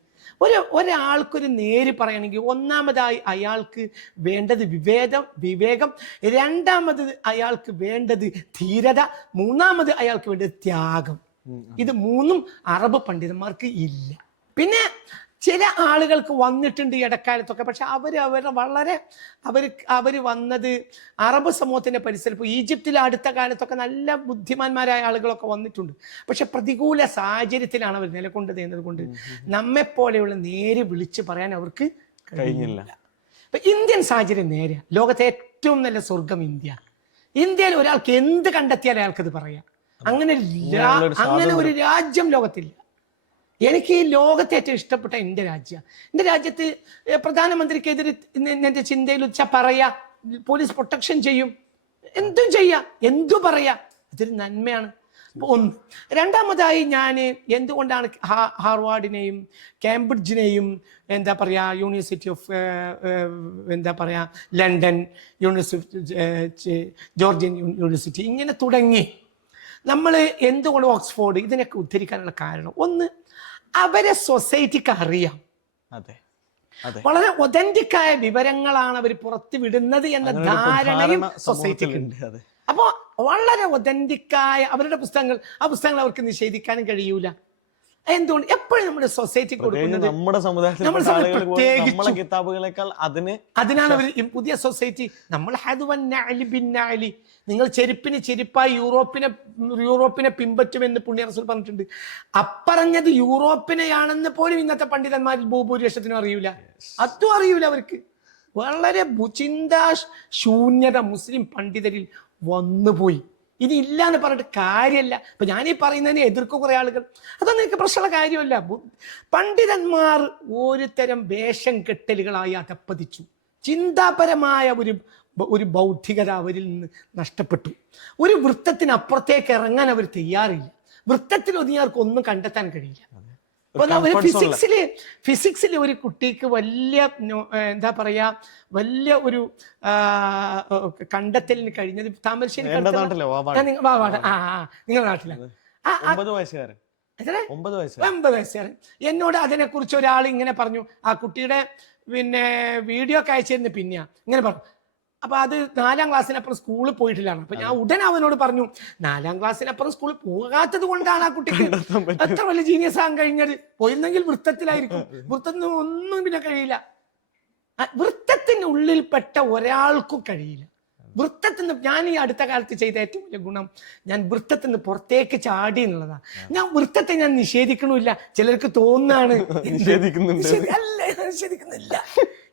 ഒരാൾക്കൊരു നേര് പറയണമെങ്കിൽ ഒന്നാമതായി അയാൾക്ക് വേണ്ടത് വിവേകം, രണ്ടാമത് അയാൾക്ക് വേണ്ടത് ധീരത, മൂന്നാമത് അയാൾക്ക് വേണ്ടത് ത്യാഗം. ഇത് മൂന്നും അറബ് പണ്ഡിതന്മാർക്ക് ഇല്ല. പിന്നെ ചില ആളുകൾക്ക് വന്നിട്ടുണ്ട് ഈ ഇടക്കാലത്തൊക്കെ. പക്ഷെ അവർ വന്നത് അറബ് സമൂഹത്തിന്റെ പരിസരം. ഇപ്പോൾ ഈജിപ്തിലെ അടുത്ത കാലത്തൊക്കെ നല്ല ബുദ്ധിമാന്മാരായ ആളുകളൊക്കെ വന്നിട്ടുണ്ട്. പക്ഷെ പ്രതികൂല സാഹചര്യത്തിലാണ് അവർ നിലകൊണ്ട് ചെയ്യുന്നത് കൊണ്ട് നമ്മെപ്പോലെയുള്ള നേരെ വിളിച്ച് പറയാൻ അവർക്ക് കഴിഞ്ഞില്ല. ഇപ്പൊ ഇന്ത്യൻ സാഹചര്യം നേരെ, ലോകത്തെ ഏറ്റവും നല്ല സ്വർഗം ഇന്ത്യയിൽ ഒരാൾക്ക് എന്ത് കണ്ടെത്തിയാൽ അയാൾക്കത് പറയാം. അങ്ങനെ ഒരു രാജ്യം ലോകത്തില്ല. എനിക്ക് ഈ ലോകത്തെ ഏറ്റവും ഇഷ്ടപ്പെട്ട എൻ്റെ രാജ്യമാണ്. എൻ്റെ രാജ്യത്ത് പ്രധാനമന്ത്രിക്കെതിരെ എൻ്റെ ചിന്തയിൽ വെച്ചാൽ പറയാ, പോലീസ് പ്രൊട്ടക്ഷൻ ചെയ്യും, എന്തും ചെയ്യാം, എന്തു പറയാ, അതൊരു നന്മയാണ്. ഒന്ന്. രണ്ടാമതായി ഞാൻ എന്തുകൊണ്ടാണ് ഹാർവാർഡിനെയും കേംബ്രിഡ്ജിനെയും എന്താ പറയുക, യൂണിവേഴ്സിറ്റി ഓഫ് എന്താ പറയുക ലണ്ടൻ യൂണിവേഴ്സിറ്റി, ജോർജിയൻ യൂണിവേഴ്സിറ്റി, ഇങ്ങനെ തുടങ്ങി നമ്മൾ എന്തുകൊണ്ട് ഓക്സ്ഫോർഡ് ഇതിനൊക്കെ ഉദ്ധരിക്കാനുള്ള കാരണം, ഒന്ന് അവരെ സൊസൈറ്റിക്ക് അറിയാം. വളരെ ഒതന്റിക്കായ വിവരങ്ങളാണ് അവർ പുറത്തു വിടുന്നത് എന്ന ധാരണയും സൊസൈറ്റിക്ക് ഉണ്ട്. അപ്പോ വളരെ ഒതന്റിക്കായ അവരുടെ പുസ്തകങ്ങൾ, ആ പുസ്തകങ്ങൾ അവർക്ക് നിഷേധിക്കാനും കഴിയൂല. എന്തുകൊണ്ട് എപ്പോഴും നമ്മുടെ സൊസൈറ്റി കൊടുക്കുന്നത് അതിനാണ് അവർ പുതിയ സൊസൈറ്റി. നമ്മൾ നിങ്ങൾ ചെരുപ്പിന് ചെരുപ്പായി യൂറോപ്പിനെ പിൻപറ്റുമെന്ന് പുണ്യ റസൂൽ പറഞ്ഞിട്ടുണ്ട്. അപ്പറഞ്ഞത് യൂറോപ്പിനെയാണെന്ന് പോലും ഇന്നത്തെ പണ്ഡിതന്മാരിൽ ഭൂരിപക്ഷത്തിനും അറിയൂല. അതും അറിയൂല അവർക്ക്. വളരെ ചിന്താ ശൂന്യത മുസ്ലിം പണ്ഡിതരിൽ വന്നുപോയി. ഇനി ഇല്ല എന്ന് പറഞ്ഞിട്ട് കാര്യമല്ല. ഇപ്പൊ ഞാനീ പറയുന്നതിനെ എതിർക്കും കുറെ ആളുകൾ. അതൊന്നും എനിക്ക് പ്രശ്നമുള്ള കാര്യമല്ല. പണ്ഡിതന്മാർ ഒരു തരം വേഷം കെട്ടലുകളായി അധപ്പതിച്ചു. ചിന്താപരമായ ഒരു ബൗദ്ധികത അവരിൽ നിന്ന് നഷ്ടപ്പെട്ടു. ഒരു വൃത്തത്തിനപ്പുറത്തേക്ക് ഇറങ്ങാൻ അവർ തയ്യാറില്ല. വൃത്തത്തിൽ ഒതുങ്ങിയവർക്ക് ഒന്നും കണ്ടെത്താൻ കഴിയില്ല. ഫിസിക്സിലെ ഒരു കുട്ടിക്ക് വലിയ എന്താ പറയാ, വലിയ ഒരു കണ്ടെത്തലിന് കഴിഞ്ഞത് താമരശ്ശേരി, നിങ്ങളുടെ നാട്ടിലാണ് 9 വയസ്സുകാരൻ എന്നോട് അതിനെ കുറിച്ച് ഒരാൾ ഇങ്ങനെ പറഞ്ഞു. ആ കുട്ടിയുടെ വീഡിയോ ഒക്കെ അയച്ചിരുന്നു. പിന്നെ ഇങ്ങനെ പറഞ്ഞു. അപ്പൊ അത് 4ാം ക്ലാസ്സിനപ്പുറം സ്കൂളിൽ പോയിട്ടില്ലാണ്. അപ്പൊ ഞാൻ ഉടനെ അവനോട് പറഞ്ഞു, 4ാം ക്ലാസ്സിനപ്പുറം സ്കൂളിൽ പോകാത്തത് കൊണ്ടാണ് ആ കുട്ടിക്ക് എത്ര വലിയ ജീനിയസ് ആകാൻ കഴിഞ്ഞത്. പോയിരുന്നെങ്കിൽ വൃത്തത്തിലായിരിക്കും. വൃത്തത്തിന് ഒന്നും പിന്നെ കഴിയില്ല. വൃത്തത്തിന്റെ ഉള്ളിൽപ്പെട്ട ഒരാൾക്കും കഴിയില്ല. വൃത്തത്തിന് ഞാൻ ഈ അടുത്ത കാലത്ത് ചെയ്ത ഏറ്റവും വലിയ ഗുണം, ഞാൻ വൃത്തത്തിന് പുറത്തേക്ക് ചാടി എന്നുള്ളതാണ്. ഞാൻ വൃത്തത്തെ ഞാൻ നിഷേധിക്കണില്ല. ചിലർക്ക് തോന്നാണ് നിഷേധിക്കുന്നില്ല.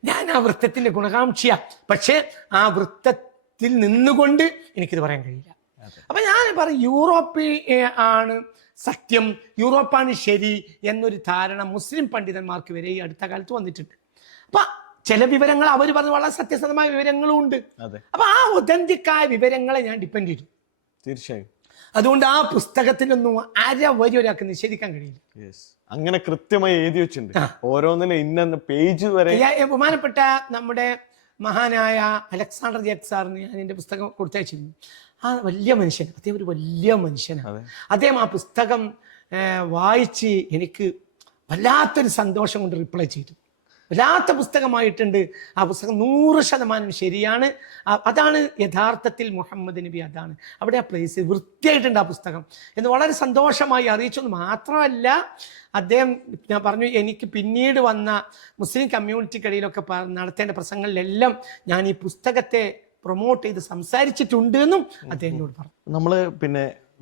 ഞാൻ ആ വൃത്തത്തിന്റെ ഗുണകാംക്ഷിയാ. പക്ഷെ ആ വൃത്തത്തിൽ നിന്നുകൊണ്ട് എനിക്കിത് പറയാൻ കഴിയില്ല. അപ്പൊ ഞാൻ പറയും, യൂറോപ്പിൽ ആണ് സത്യം, യൂറോപ്പാണ് ശരി എന്നൊരു ധാരണ മുസ്ലിം പണ്ഡിതന്മാർക്ക് വരെ ഈ അടുത്ത കാലത്ത് വന്നിട്ടുണ്ട്. അപ്പൊ ചില വിവരങ്ങൾ അവർ പറഞ്ഞ വളരെ സത്യസന്ധമായ വിവരങ്ങളും ഉണ്ട്. അപ്പൊ ആ ഒതന്റിക്കായ വിവരങ്ങളെ ഞാൻ ഡിപ്പെൻഡ് ചെയ്തു. തീർച്ചയായും. അതുകൊണ്ട് ആ പുസ്തകത്തിനൊന്നും വരി ഒരാൾക്ക് നിഷേധിക്കാൻ കഴിയില്ല. അങ്ങനെ കൃത്യമായി എഴുതി വെച്ചിട്ടുണ്ട്. ഓരോന്നിനും ഇന്ന പേജ് വരെ. ബഹുമാനപ്പെട്ട നമ്മുടെ മഹാനായ അലക്സാണ്ടർ ജേക്ക് സാറിന് ഞാൻ എൻ്റെ പുസ്തകം കൊടുത്തയച്ചിരുന്നു. ആ വലിയ മനുഷ്യൻ, അദ്ദേഹം ഒരു വലിയ മനുഷ്യനാണ്. അദ്ദേഹം ആ പുസ്തകം വായിച്ച് എനിക്ക് വല്ലാത്തൊരു സന്തോഷം കൊണ്ട് റിപ്ലൈ ചെയ്തു. വല്ലാത്ത പുസ്തകമായിട്ടുണ്ട്. ആ പുസ്തകം 100% ശരിയാണ്. അതാണ് യഥാർത്ഥത്തിൽ മുഹമ്മദ് നബി, അതാണ് അവിടെ ആ പ്ലേസ് വൃത്തിയായിട്ടുണ്ട് ആ പുസ്തകം എന്ന് വളരെ സന്തോഷമായി അറിയിച്ചു. മാത്രമല്ല അദ്ദേഹം, ഞാൻ പറഞ്ഞു, എനിക്ക് പിന്നീട് വന്ന മുസ്ലിം കമ്മ്യൂണിറ്റിക്കിടയിലൊക്കെ നടത്തേണ്ട പ്രസംഗങ്ങളിലെല്ലാം ഞാൻ ഈ പുസ്തകത്തെ പ്രൊമോട്ട് ചെയ്ത് സംസാരിച്ചിട്ടുണ്ട് എന്നും അദ്ദേഹം എന്നോട് പറഞ്ഞു.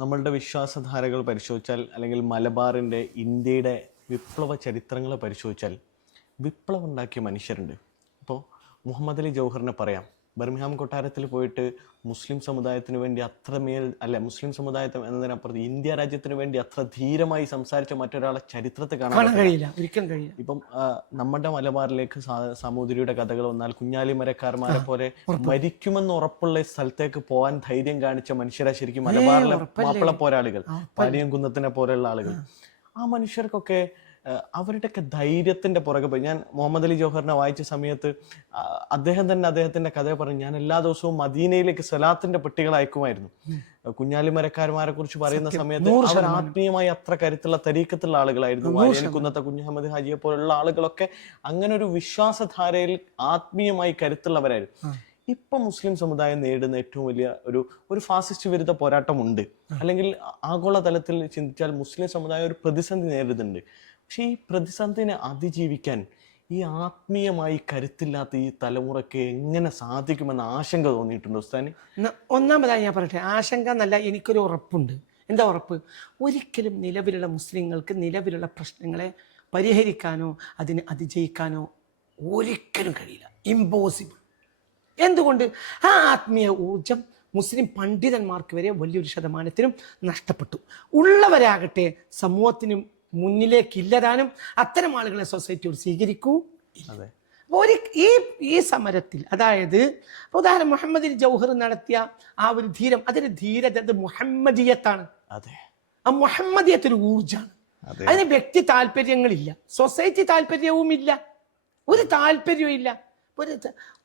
നമ്മളുടെ വിശ്വാസധാരകൾ പരിശോധിച്ചാൽ, അല്ലെങ്കിൽ മലബാറിൻ്റെ ഇന്ത്യയുടെ വിപ്ലവ ചരിത്രങ്ങൾ പരിശോധിച്ചാൽ വിപ്ലവം ഉണ്ടാക്കിയ മനുഷ്യരുണ്ട്. ഇപ്പോൾ മുഹമ്മദ് അലി ജൗഹറിനെ പറയാം. ബർമിഹാം കൊട്ടാരത്തിൽ പോയിട്ട് മുസ്ലിം സമുദായത്തിന് വേണ്ടി മുസ്ലിം സമുദായത്തെ എന്നതിനപ്പുറത്ത് ഇന്ത്യ രാജ്യത്തിന് വേണ്ടി അത്ര ധീരമായി സംസാരിച്ച മറ്റൊരാളെ ചരിത്രത്തെ കാണാൻ കഴിയില്ല, ഒരിക്കലും കഴിയില്ല. ഇപ്പം നമ്മുടെ മലബാറിലേക്ക് സാമൂതിരിയുടെ കഥകൾ വന്നാൽ കുഞ്ഞാലിമരക്കാരന്മാരെ പോലെ മരിക്കുമെന്ന് ഉറപ്പുള്ള സ്ഥലത്തേക്ക് പോകാൻ ധൈര്യം കാണിച്ച മനുഷ്യരാ ശരിക്കും മലബാറിലെ മാപ്പിള പോരാളികൾ, പാലിയംകുന്നത്തിനെ പോലെയുള്ള ആളുകൾ. ആ മനുഷ്യർക്കൊക്കെ അവരുടെയൊക്കെ ധൈര്യത്തിന്റെ പുറകെ പോയി. ഞാൻ മുഹമ്മദ് അലി ജൗഹറിനെ വായിച്ച സമയത്ത് അദ്ദേഹം തന്നെ അദ്ദേഹത്തിന്റെ കഥ പറഞ്ഞു, ഞാൻ എല്ലാ ദിവസവും മദീനയിലേക്ക് സ്വലാത്തിന്റെ പെട്ടികൾ അയക്കുമായിരുന്നു. കുഞ്ഞാലിമരക്കാരന്മാരെ കുറിച്ച് പറയുന്ന സമയത്ത് അവർ ആത്മീയമായി അത്ര കരുത്തുള്ള തരീക്കത്തുള്ള ആളുകളായിരുന്നു. വായനക്കുന്നത്തെ കുഞ്ഞഹമ്മദ് ഹാജിയെ പോലുള്ള ആളുകളൊക്കെ അങ്ങനെ ഒരു വിശ്വാസധാരയിൽ ആത്മീയമായി കരുത്തുള്ളവരായിരുന്നു. ഇപ്പൊ മുസ്ലിം സമുദായം നേരിടുന്ന ഏറ്റവും വലിയ ഒരു ഫാസിസ്റ്റ് വിരുദ്ധ പോരാട്ടമുണ്ട്. അല്ലെങ്കിൽ ആഗോള തലത്തിൽ ചിന്തിച്ചാൽ മുസ്ലിം സമുദായം ഒരു പ്രതിസന്ധി നേരിടുന്നുണ്ട്. പക്ഷെ ഈ പ്രതിസന്ധിനെ അതിജീവിക്കാൻ ഈ ആത്മീയമായി കരുത്തില്ലാത്ത ഈ തലമുറയ്ക്ക് എങ്ങനെ സാധിക്കുമെന്ന് ആശങ്ക തോന്നിയിട്ടുണ്ടോ ഉസ്താദിന്? ഒന്നാമതായി ഞാൻ പറയട്ടെ, ആശങ്ക എന്നല്ല, എനിക്കൊരു ഉറപ്പുണ്ട്. എന്താ ഉറപ്പ്? ഒരിക്കലും നിലവിലുള്ള മുസ്ലിങ്ങൾക്ക് നിലവിലുള്ള പ്രശ്നങ്ങളെ പരിഹരിക്കാനോ അതിനെ അതിജയിക്കാനോ ഒരിക്കലും കഴിയില്ല. ഇമ്പോസിബിൾ. എന്തുകൊണ്ട്? ആ ആത്മീയ ഊർജം മുസ്ലിം പണ്ഡിതന്മാർക്ക് വരെ വലിയൊരു ശതമാനത്തിനും നഷ്ടപ്പെട്ടു. ഉള്ളവരാകട്ടെ സമൂഹത്തിനും മുന്നിലേക്ക് ഇല്ലതാനും അത്തരം ആളുകളെ സൊസൈറ്റിയോട് സ്വീകരിക്കൂ. അതെ. ഒരു ഈ സമരത്തിൽ, അതായത് ഉദാഹരണം മുഹമ്മദ് ജൗഹർ നടത്തിയ ആ ഒരു ധീരം, അതൊരു ധീരത, അത് മുഹമ്മദിയത്താണ്. അതെ. ആ മുഹമ്മദിയത്ത് ഒരു ഊർജാണ്. അതിന് വ്യക്തി താല്പര്യങ്ങളില്ല, സൊസൈറ്റി താല്പര്യവും ഇല്ല, ഒരു താല്പര്യവും ഇല്ല.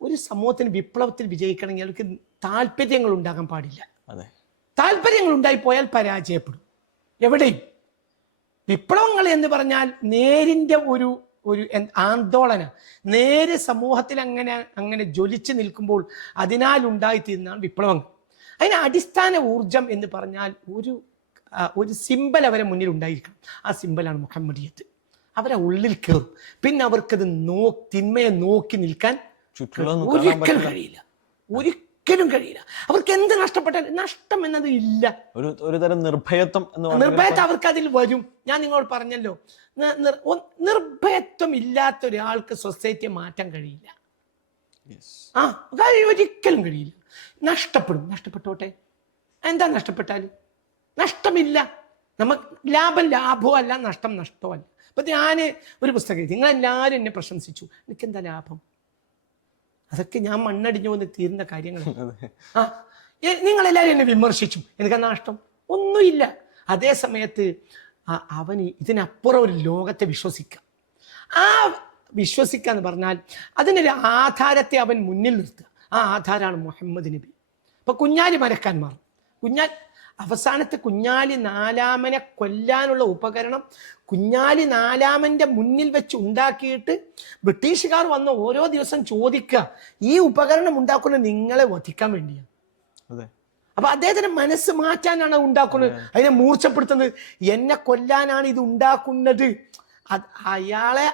ഒരു സമൂഹത്തിന് വിപ്ലവത്തിൽ വിജയിക്കണമെങ്കിൽ അവർക്ക് താല്പര്യങ്ങൾ ഉണ്ടാകാൻ പാടില്ല. താല്പര്യങ്ങൾ ഉണ്ടായിപ്പോയാൽ പരാജയപ്പെടും എവിടെയും. വിപ്ലവങ്ങൾ എന്ന് പറഞ്ഞാൽ നേരിന്റെ ഒരു ആന്തോളന, നേര് സമൂഹത്തിൽ അങ്ങനെ ജ്വലിച്ചു നിൽക്കുമ്പോൾ അതിനാൽ ഉണ്ടായിത്തീരുന്നതാണ് വിപ്ലവങ്ങൾ. അതിന് അടിസ്ഥാന ഊർജം എന്ന് പറഞ്ഞാൽ ഒരു സിമ്പൽ അവരെ മുന്നിൽ ഉണ്ടായിരിക്കണം. ആ സിമ്പലാണ് മുഹമ്മദിയത്ത്. അവരെ ഉള്ളിൽ കയറും. പിന്നെ അവർക്കത് തിന്മയെ നോക്കി നിൽക്കാൻ ഒരിക്കലും കഴിയില്ല, ഒരിക്കലും കഴിയില്ല. അവർക്ക് എന്ത് നഷ്ടപ്പെട്ടാൽ നഷ്ടം എന്നത് ഇല്ല. ഒരു തരം നിർഭയത്വം അവർക്ക് അതിൽ വരും. ഞാൻ നിങ്ങളോട് പറഞ്ഞല്ലോ, നിർഭയത്വം ഇല്ലാത്ത ഒരാൾക്ക് സൊസൈറ്റിയെ മാറ്റാൻ കഴിയില്ല. ഒരിക്കലും കഴിയില്ല. നഷ്ടപ്പെട്ടോട്ടെ. എന്താ നഷ്ടപ്പെട്ടാൽ? നഷ്ടമില്ല. നമുക്ക് ലാഭമോ അല്ല, നഷ്ടമോ അല്ല. അപ്പൊ ഞാൻ ഒരു പുസ്തകം എഴുതി, നിങ്ങളെല്ലാവരും എന്നെ പ്രശംസിച്ചു, എനിക്കെന്താ ലാഭം? അതൊക്കെ ഞാൻ മണ്ണടിഞ്ഞു വന്ന് തീരുന്ന കാര്യങ്ങൾ. നിങ്ങളെല്ലാവരും എന്നെ വിമർശിച്ചു, എനിക്ക് നഷ്ടം ഒന്നുമില്ല. അതേ സമയത്ത് അവന് ഇതിനപ്പുറം ഒരു ലോകത്തെ വിശ്വസിക്കുക. ആ വിശ്വസിക്കുക എന്ന് പറഞ്ഞാൽ അതിനൊരു ആധാരത്തെ അവൻ മുന്നിൽ നിർത്തുക. ആ ആധാരമാണ് മുഹമ്മദ് നബി. ഇപ്പൊ കുഞ്ഞാലി മരക്കാന്മാർ, അവസാനത്തെ കുഞ്ഞാലി നാലാമനെ കൊല്ലാനുള്ള ഉപകരണം കുഞ്ഞാലി നാലാമന്റെ മുന്നിൽ വെച്ച് ഉണ്ടാക്കിയിട്ട് ബ്രിട്ടീഷുകാർ വന്ന് ഓരോ ദിവസം ചോദിക്കുക, ഈ ഉപകരണം ഉണ്ടാക്കുന്നത് നിങ്ങളെ വധിക്കാൻ വേണ്ടിയാണ്. അപ്പൊ അദ്ദേഹത്തിന്റെ മനസ്സ് മാറ്റാനാണ് ഉണ്ടാക്കുന്നത്, അതിനെ മൂർച്ചപ്പെടുത്തുന്നത്. എന്നെ കൊല്ലാനാണ് ഇത് ഉണ്ടാക്കുന്നത്. അയാളെ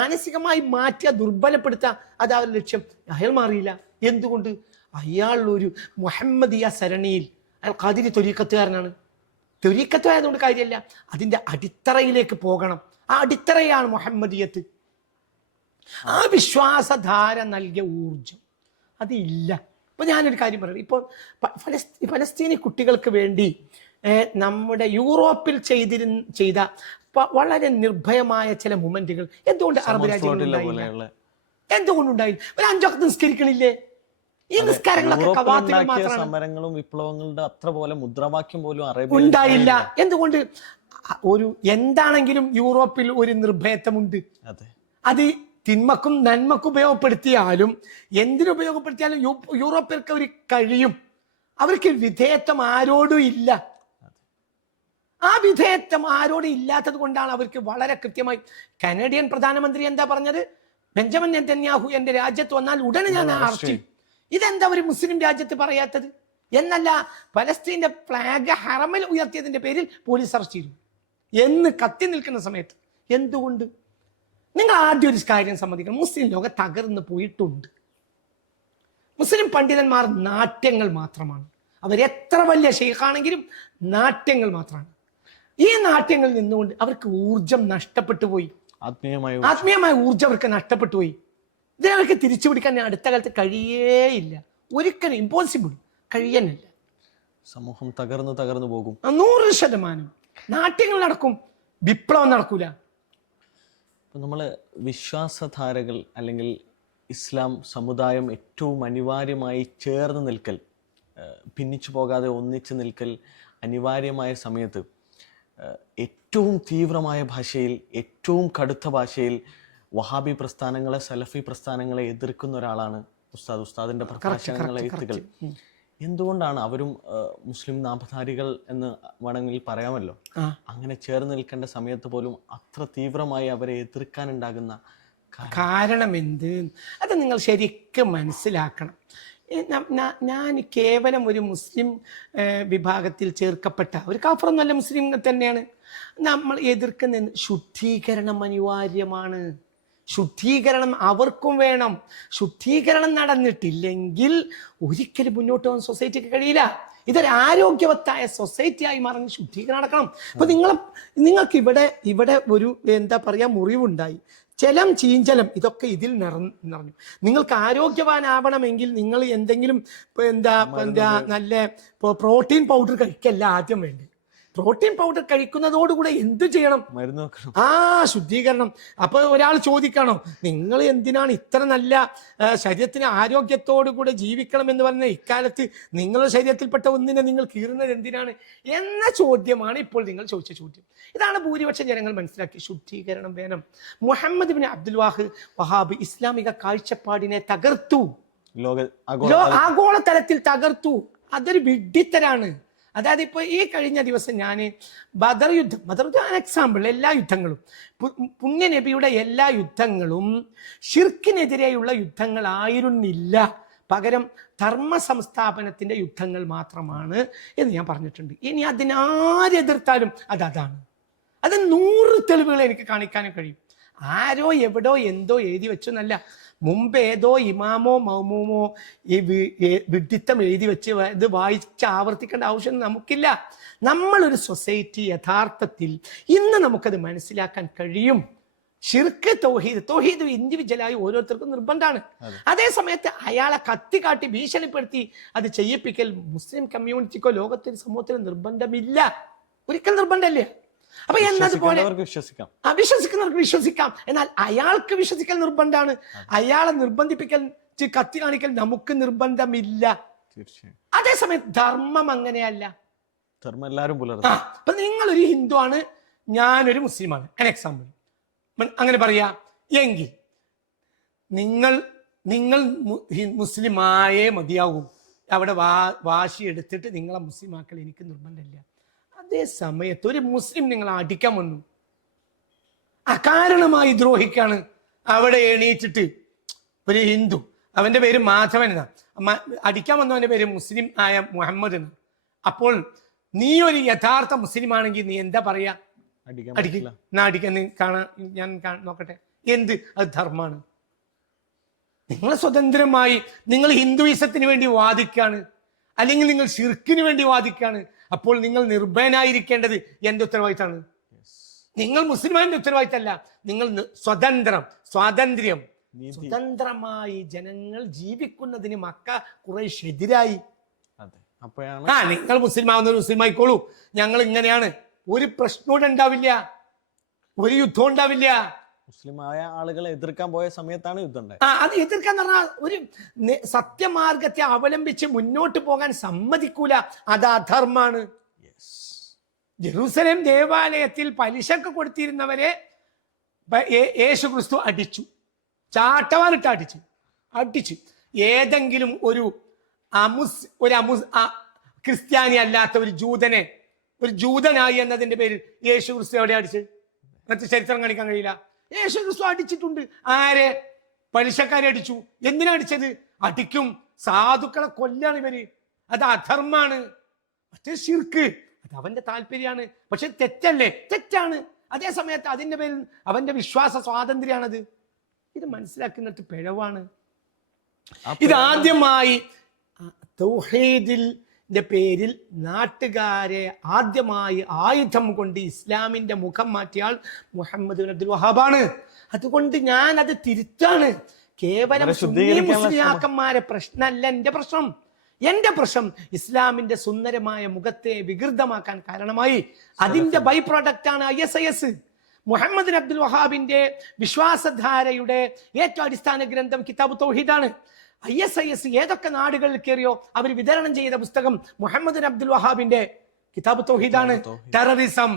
മാനസികമായി മാറ്റിയ, ദുർബലപ്പെടുത്തുക, അത് അവരുടെ ലക്ഷ്യം. അയാൾ മാറിയില്ല. എന്തുകൊണ്ട്? അയാൾ ഒരു മുഹമ്മദിയ സരണിയിൽ, അയാൾ ഖാദിരി ത്വരീഖത്തുകാരനാണ്. ത്വരീഖത്തുകാരതുകൊണ്ട് കാര്യമല്ല, അതിന്റെ അടിത്തറയിലേക്ക് പോകണം. ആ അടിത്തറയാണ് മുഹമ്മദിയത്ത്. ആ വിശ്വാസധാര നൽകിയ ഊർജം അതില്ല. ഇപ്പൊ ഞാനൊരു കാര്യം പറയണം. ഇപ്പോൾ ഫലസ്തീനി കുട്ടികൾക്ക് വേണ്ടി നമ്മുടെ യൂറോപ്പിൽ ചെയ്ത വളരെ നിർഭയമായ ചില മൊമെന്റുകൾ എന്തുകൊണ്ട് അറബ് രാജ്യങ്ങളുണ്ടായില്ല? എന്തുകൊണ്ടുണ്ടായില്ല? ഒരു 5 വക്ത് നിസ്കരിക്കണില്ലേ? ഈ നിസ്കാരങ്ങളൊക്കെ കവാത്തുകൾ മാത്രമാണ്. സമരങ്ങളും വിപ്ലവങ്ങളുടെ അത്ര പോലെ മുദ്രാവാക്യം പോലും ഉണ്ടായില്ല. എന്തുകൊണ്ട്? എന്താണെങ്കിലും യൂറോപ്പിൽ ഒരു നിർഭയത്വമുണ്ട്. അത് തിന്മക്കും നന്മക്കും ഉപയോഗപ്പെടുത്തിയാലും എന്തിനുപയോഗപ്പെടുത്തിയാലും യൂറോപ്യർക്ക് അവർ കഴിയും. അവർക്ക് വിധേയത്വം ആരോടും ഇല്ല. ആ വിധേയത്വം ആരോടും ഇല്ലാത്തത് കൊണ്ടാണ് അവർക്ക് വളരെ കൃത്യമായി. കനേഡിയൻ പ്രധാനമന്ത്രി എന്താ പറഞ്ഞത്? ബെഞ്ചമിൻ നെതന്യാഹു എന്റെ രാജ്യത്ത് വന്നാൽ ഉടനെ ഞാൻ അറസ്റ്റ് ചെയ്യും. ഇതെന്താ ഒരു മുസ്ലിം രാജ്യത്ത് പറയാത്തത്? എന്നല്ല, പലസ്തീന്റെ ഫ്ലാഗ് ഹറമിൽ ഉയർത്തിയതിന്റെ പേരിൽ പോലീസ് അറസ്റ്റ് ചെയ്തു എന്ന് കത്തി നിൽക്കുന്ന സമയത്ത്. എന്തുകൊണ്ട്? നിങ്ങൾ ആദ്യം ഒരു കാര്യം സമ്മതിക്കണം, മുസ്ലിം ലോകം തകർന്നു പോയിട്ടുണ്ട്. മുസ്ലിം പണ്ഡിതന്മാർ നാട്യങ്ങൾ മാത്രമാണ്. അവരെത്ര വലിയ ഷെയ്ഖാണെങ്കിലും നാട്യങ്ങൾ മാത്രമാണ്. ഈ നാട്യങ്ങളിൽ നിന്നുകൊണ്ട് അവർക്ക് ഊർജം നഷ്ടപ്പെട്ടു പോയി. ആത്മീയമായ ഊർജം അവർക്ക് നഷ്ടപ്പെട്ടു പോയി. ഇതിനവർക്ക് തിരിച്ചു പിടിക്കാൻ അടുത്ത കാലത്ത് കഴിയേയില്ല. ഒരിക്കലും ഇമ്പോസിബിൾ, കഴിയാനില്ല. സമൂഹം തകർന്നു പോകും. 100%. നാട്യങ്ങൾ നടക്കും, വിപ്ലവം നടക്കൂല. നമ്മൾ വിശ്വാസധാരകൾ അല്ലെങ്കിൽ ഇസ്ലാം സമുദായം ഏറ്റവും അനിവാര്യമായി ചേർന്ന് നിൽക്കൽ, ഭിന്നിച്ചു പോകാതെ ഒന്നിച്ചു നിൽക്കൽ അനിവാര്യമായ സമയത്ത് ഏറ്റവും തീവ്രമായ ഭാഷയിൽ, ഏറ്റവും കടുത്ത ഭാഷയിൽ വഹാബി പ്രസ്ഥാനങ്ങളെ, സലഫി പ്രസ്ഥാനങ്ങളെ എതിർക്കുന്ന ഒരാളാണ് ഉസ്താദിന്റെ പ്രഭാഷണങ്ങളെ എഴുത്തുകൾ. എന്തുകൊണ്ടാണ് അവരും മുസ്ലിം നാമധാരികൾ എന്ന് വേണമെങ്കിൽ പറയാമല്ലോ, അങ്ങനെ ചേർന്ന് നിൽക്കേണ്ട സമയത്ത് പോലും അത്ര തീവ്രമായി അവരെ എതിർക്കാനുണ്ടാകുന്ന കാരണം എന്ത്? അത് നിങ്ങൾ ശരിക്കും മനസ്സിലാക്കണം. ഞാൻ കേവലം ഒരു മുസ്ലിം വിഭാഗത്തിൽ ചേർക്കപ്പെട്ട ഒരു കാഫറൊന്നുമല്ല, മുസ്ലിം തന്നെയാണ്. നമ്മൾ എതിർക്കുന്ന ശുദ്ധീകരണം അനിവാര്യമാണ്. ശുദ്ധീകരണം അവർക്കും വേണം. ശുദ്ധീകരണം നടന്നിട്ടില്ലെങ്കിൽ ഒരിക്കലും മുന്നോട്ട് പോകാൻ സൊസൈറ്റിക്ക് കഴിയില്ല. ഇതൊരു ആരോഗ്യവത്തായ സൊസൈറ്റിയായി മാറാൻ ശുദ്ധീകരണം നടക്കണം. അപ്പൊ നിങ്ങൾക്ക് ഇവിടെ ഒരു എന്താ പറയാ മുറിവുണ്ടായി, ജലം ചീഞ്ചലം ഇതൊക്കെ ഇതിൽ നിറഞ്ഞു. നിങ്ങൾക്ക് ആരോഗ്യവാനാവണമെങ്കിൽ നിങ്ങൾ എന്തെങ്കിലും എന്താ നല്ല പ്രോട്ടീൻ പൗഡർ കഴിക്കല്ല ആദ്യം വേണ്ടി. പ്രോട്ടീൻ പൗഡർ കഴിക്കുന്നതോടുകൂടെ എന്ത് ചെയ്യണം? ശുദ്ധീകരണം. അപ്പൊ ഒരാൾ ചോദിക്കണോ, നിങ്ങൾ എന്തിനാണ് ഇത്ര നല്ല ശരീരത്തിന് ആരോഗ്യത്തോടു കൂടെ ജീവിക്കണം എന്ന് പറഞ്ഞ ഇക്കാലത്ത് നിങ്ങളുടെ ശരീരത്തിൽപ്പെട്ട ഒന്നിനെ നിങ്ങൾ കീറുന്നത് എന്തിനാണ് എന്ന ചോദ്യമാണ് ഇപ്പോൾ നിങ്ങൾ ചോദിച്ച ചോദ്യം. ഇതാണ് ഭൂരിപക്ഷം ജനങ്ങൾ മനസ്സിലാക്കി. ശുദ്ധീകരണം വേണം. മുഹമ്മദ് ബിൻ അബ്ദുൽ വഹാബ് ഇസ്ലാമിക കാഴ്ചപ്പാടിനെ തകർത്തു, ആഗോള തലത്തിൽ തകർത്തു. അതൊരു വിഡ്ഢിത്തരാണ്. അതായത് ഇപ്പൊ ഈ കഴിഞ്ഞ ദിവസം ഞാൻ ബദർ യുദ്ധം എക്സാമ്പിൾ, എല്ലാ യുദ്ധങ്ങളും പുണ്യ നബിയുടെ എല്ലാ യുദ്ധങ്ങളും ഷിർക്കിനെതിരെയുള്ള യുദ്ധങ്ങളായിരുന്നില്ല, പകരം ധർമ്മ സംസ്ഥാപനത്തിന്റെ യുദ്ധങ്ങൾ മാത്രമാണ് എന്ന് ഞാൻ പറഞ്ഞിട്ടുണ്ട്. ഇനി അതിനാരെതിർത്താലും അതാണ്. അത് 100 തെളിവുകൾ എനിക്ക് കാണിക്കാനും കഴിയും. ആരോ എവിടോ എന്തോ എഴുതി വെച്ചെന്നല്ല, മുമ്പ് ഏതോ ഇമാമോ മൗമൂമോ ഈ വിഡ്ഢിത്തം എഴുതി വെച്ച് ഇത് വായിച്ച് ആവർത്തിക്കേണ്ട ആവശ്യം നമുക്കില്ല. നമ്മളൊരു സൊസൈറ്റി യഥാർത്ഥത്തിൽ ഇന്ന് നമുക്കത് മനസ്സിലാക്കാൻ കഴിയും. ഷിർക്ക് തൗഹീദ് ഇൻഡിവിജ്വലായി ഓരോരുത്തർക്കും നിർബന്ധമാണ്. അതേ സമയത്ത് അയാളെ കത്തിക്കാട്ടി ഭീഷണിപ്പെടുത്തി അത് ചെയ്യിപ്പിക്കൽ മുസ്ലിം കമ്മ്യൂണിറ്റിക്കോ ലോകത്തിന് സമൂഹത്തിന് നിർബന്ധമില്ല, ഒരിക്കൽ നിർബന്ധമല്ലേ. അപ്പൊ എന്നതുപോലെ വിശ്വസിക്കുന്നവർക്ക് വിശ്വസിക്കാം, എന്നാൽ അയാൾക്ക് വിശ്വസിക്കൽ നിർബന്ധമാണ്. അയാളെ നിർബന്ധിപ്പിക്കൽ കത്തി കാണിക്കൽ നമുക്ക് നിർബന്ധമില്ല. അതേസമയം ധർമ്മം അങ്ങനെയല്ല. അപ്പൊ നിങ്ങളൊരു ഹിന്ദു ആണ്, ഞാനൊരു മുസ്ലിമാണ്, an എക്സാമ്പിൾ അങ്ങനെ പറയാ എങ്കിൽ നിങ്ങൾ മുസ്ലിമായേ മതിയാകൂ. അവിടെ വാശി എടുത്തിട്ട് നിങ്ങളെ മുസ്ലിമാക്കൽ എനിക്ക് നിർബന്ധമില്ല. അതേ സമയത്ത് ഒരു മുസ്ലിം നിങ്ങളെ അടിക്കാൻ വന്നു, അകാരണമായി ദ്രോഹിക്കാണ്. അവിടെ എണീറ്റിട്ട് ഒരു ഹിന്ദു, അവന്റെ പേര് മാധവൻ എന്നാ, അടിക്കാൻ വന്നവന്റെ പേര് മുസ്ലിം ആയ മുഹമ്മദ് എന്ന്. അപ്പോൾ നീ ഒരു യഥാർത്ഥ മുസ്ലിം ആണെങ്കിൽ നീ എന്താ പറയാ? അടിക്കാൻ കാണാൻ ഞാൻ നോക്കട്ടെ, എന്ത് അത് ധർമ്മാണ്. നിങ്ങൾ സ്വതന്ത്രമായി നിങ്ങൾ ഹിന്ദുയിസത്തിന് വേണ്ടി വാദിക്കാണ്, അല്ലെങ്കിൽ നിങ്ങൾ ഷിർക്കിന് വേണ്ടി വാദിക്കാണ്. അപ്പോൾ നിങ്ങൾ നിർഭയനായിരിക്കേണ്ടത് എന്റെ ഉത്തരവാദിത്തമാണ്. നിങ്ങൾ മുസ്ലിമാന്റെ ഉത്തരവാദിത്തമല്ല. നിങ്ങൾ സ്വാതന്ത്ര്യം സ്വതന്ത്രമായി ജനങ്ങൾ ജീവിക്കുന്നതിന് മക്ക ഖുറൈശ് എതിരായി. നിങ്ങൾ മുസ്ലിം ആവുന്നവർ മുസ്ലിം ആയിക്കോളൂ, ഞങ്ങൾ ഇങ്ങനെയാണ്, ഒരു പ്രശ്നവും ഉണ്ടാവില്ല, ഒരു യുദ്ധം ഉണ്ടാവില്ല. മുസ്ലിമായ ആളുകളെ എതിർക്കാൻ പോയ സമയത്താണ് യുദ്ധം. അത് എതിർക്കാൻ പറഞ്ഞാൽ ഒരു സത്യമാർഗത്തെ അവലംബിച്ച് മുന്നോട്ട് പോകാൻ സമ്മതിക്കൂല, അത് അധർമ്മാണ്. ജെറൂസലേം ദേവാലയത്തിൽ പലിശക്ക് കൊടുത്തിരുന്നവരെ യേശു ക്രിസ്തു അടിച്ചു, ചാട്ടവാറിട്ട് അടിച്ചു. ഏതെങ്കിലും ഒരു ക്രിസ്ത്യാനി അല്ലാത്ത ഒരു ജൂതനായി എന്നതിന്റെ പേരിൽ യേശു ക്രിസ്തു എവിടെ അടിച്ച്? മറ്റു ചരിത്രം കാണിക്കാൻ കഴിയില്ല. യേശു ക്രിസ്തു അടിച്ചിട്ടുണ്ട്. ആരെ? പലിശക്കാരെ അടിച്ചു. എന്തിനാ അടിച്ചത്? അടിക്കും, സാധുക്കളെ കൊല്ലാണ് ഇവര്. അത് അധർമ്മാണ്. മറ്റേ ശിർക്ക് അത് അവന്റെ താല്പര്യമാണ്, പക്ഷെ തെറ്റല്ലേ? തെറ്റാണ്. അതേ സമയത്ത് അതിന്റെ പേരിൽ അവന്റെ വിശ്വാസ സ്വാതന്ത്ര്യമാണത്. ഇത് മനസ്സിലാക്കുന്നത് പിഴവാണ്. ഇതാദ്യമായി തൗഹീദിന്റെ പേരിൽ നാട്ടുകാരെ ആദ്യമായി ആയുധം കൊണ്ട് ഇസ്ലാമിന്റെ മുഖം മാറ്റിയാൽ മുഹമ്മദ് ബിൻ അബ്ദുൽ വഹാബാണ്. അതുകൊണ്ട് ഞാൻ അത് തിരുത്താണ്. കേവലം മുസ്ലിയാക്കന്മാരെ പ്രശ്നമല്ല എന്റെ പ്രശ്നം ഇസ്ലാമിന്റെ സുന്ദരമായ മുഖത്തെ വികൃതമാക്കാൻ കാരണമായി അതിന്റെ ബൈ പ്രോഡക്റ്റ് ആണ് ISIS. മുഹമ്മദ് ബിൻ അബ്ദുൽ വഹാബിന്റെ വിശ്വാസധാരയുടെ ഏറ്റവും അടിസ്ഥാന ഗ്രന്ഥം കിതാബ് തൗഹീദാണ്. ISIS ഏതൊക്കെ നാടുകളിൽ കയറിയോ അവർ വിതരണം ചെയ്ത പുസ്തകം മുഹമ്മദ് ബിൻ അബ്ദുൽ വഹാബിന്റെ കിതാബ് തൗഹീദാണ്. ടെററിസം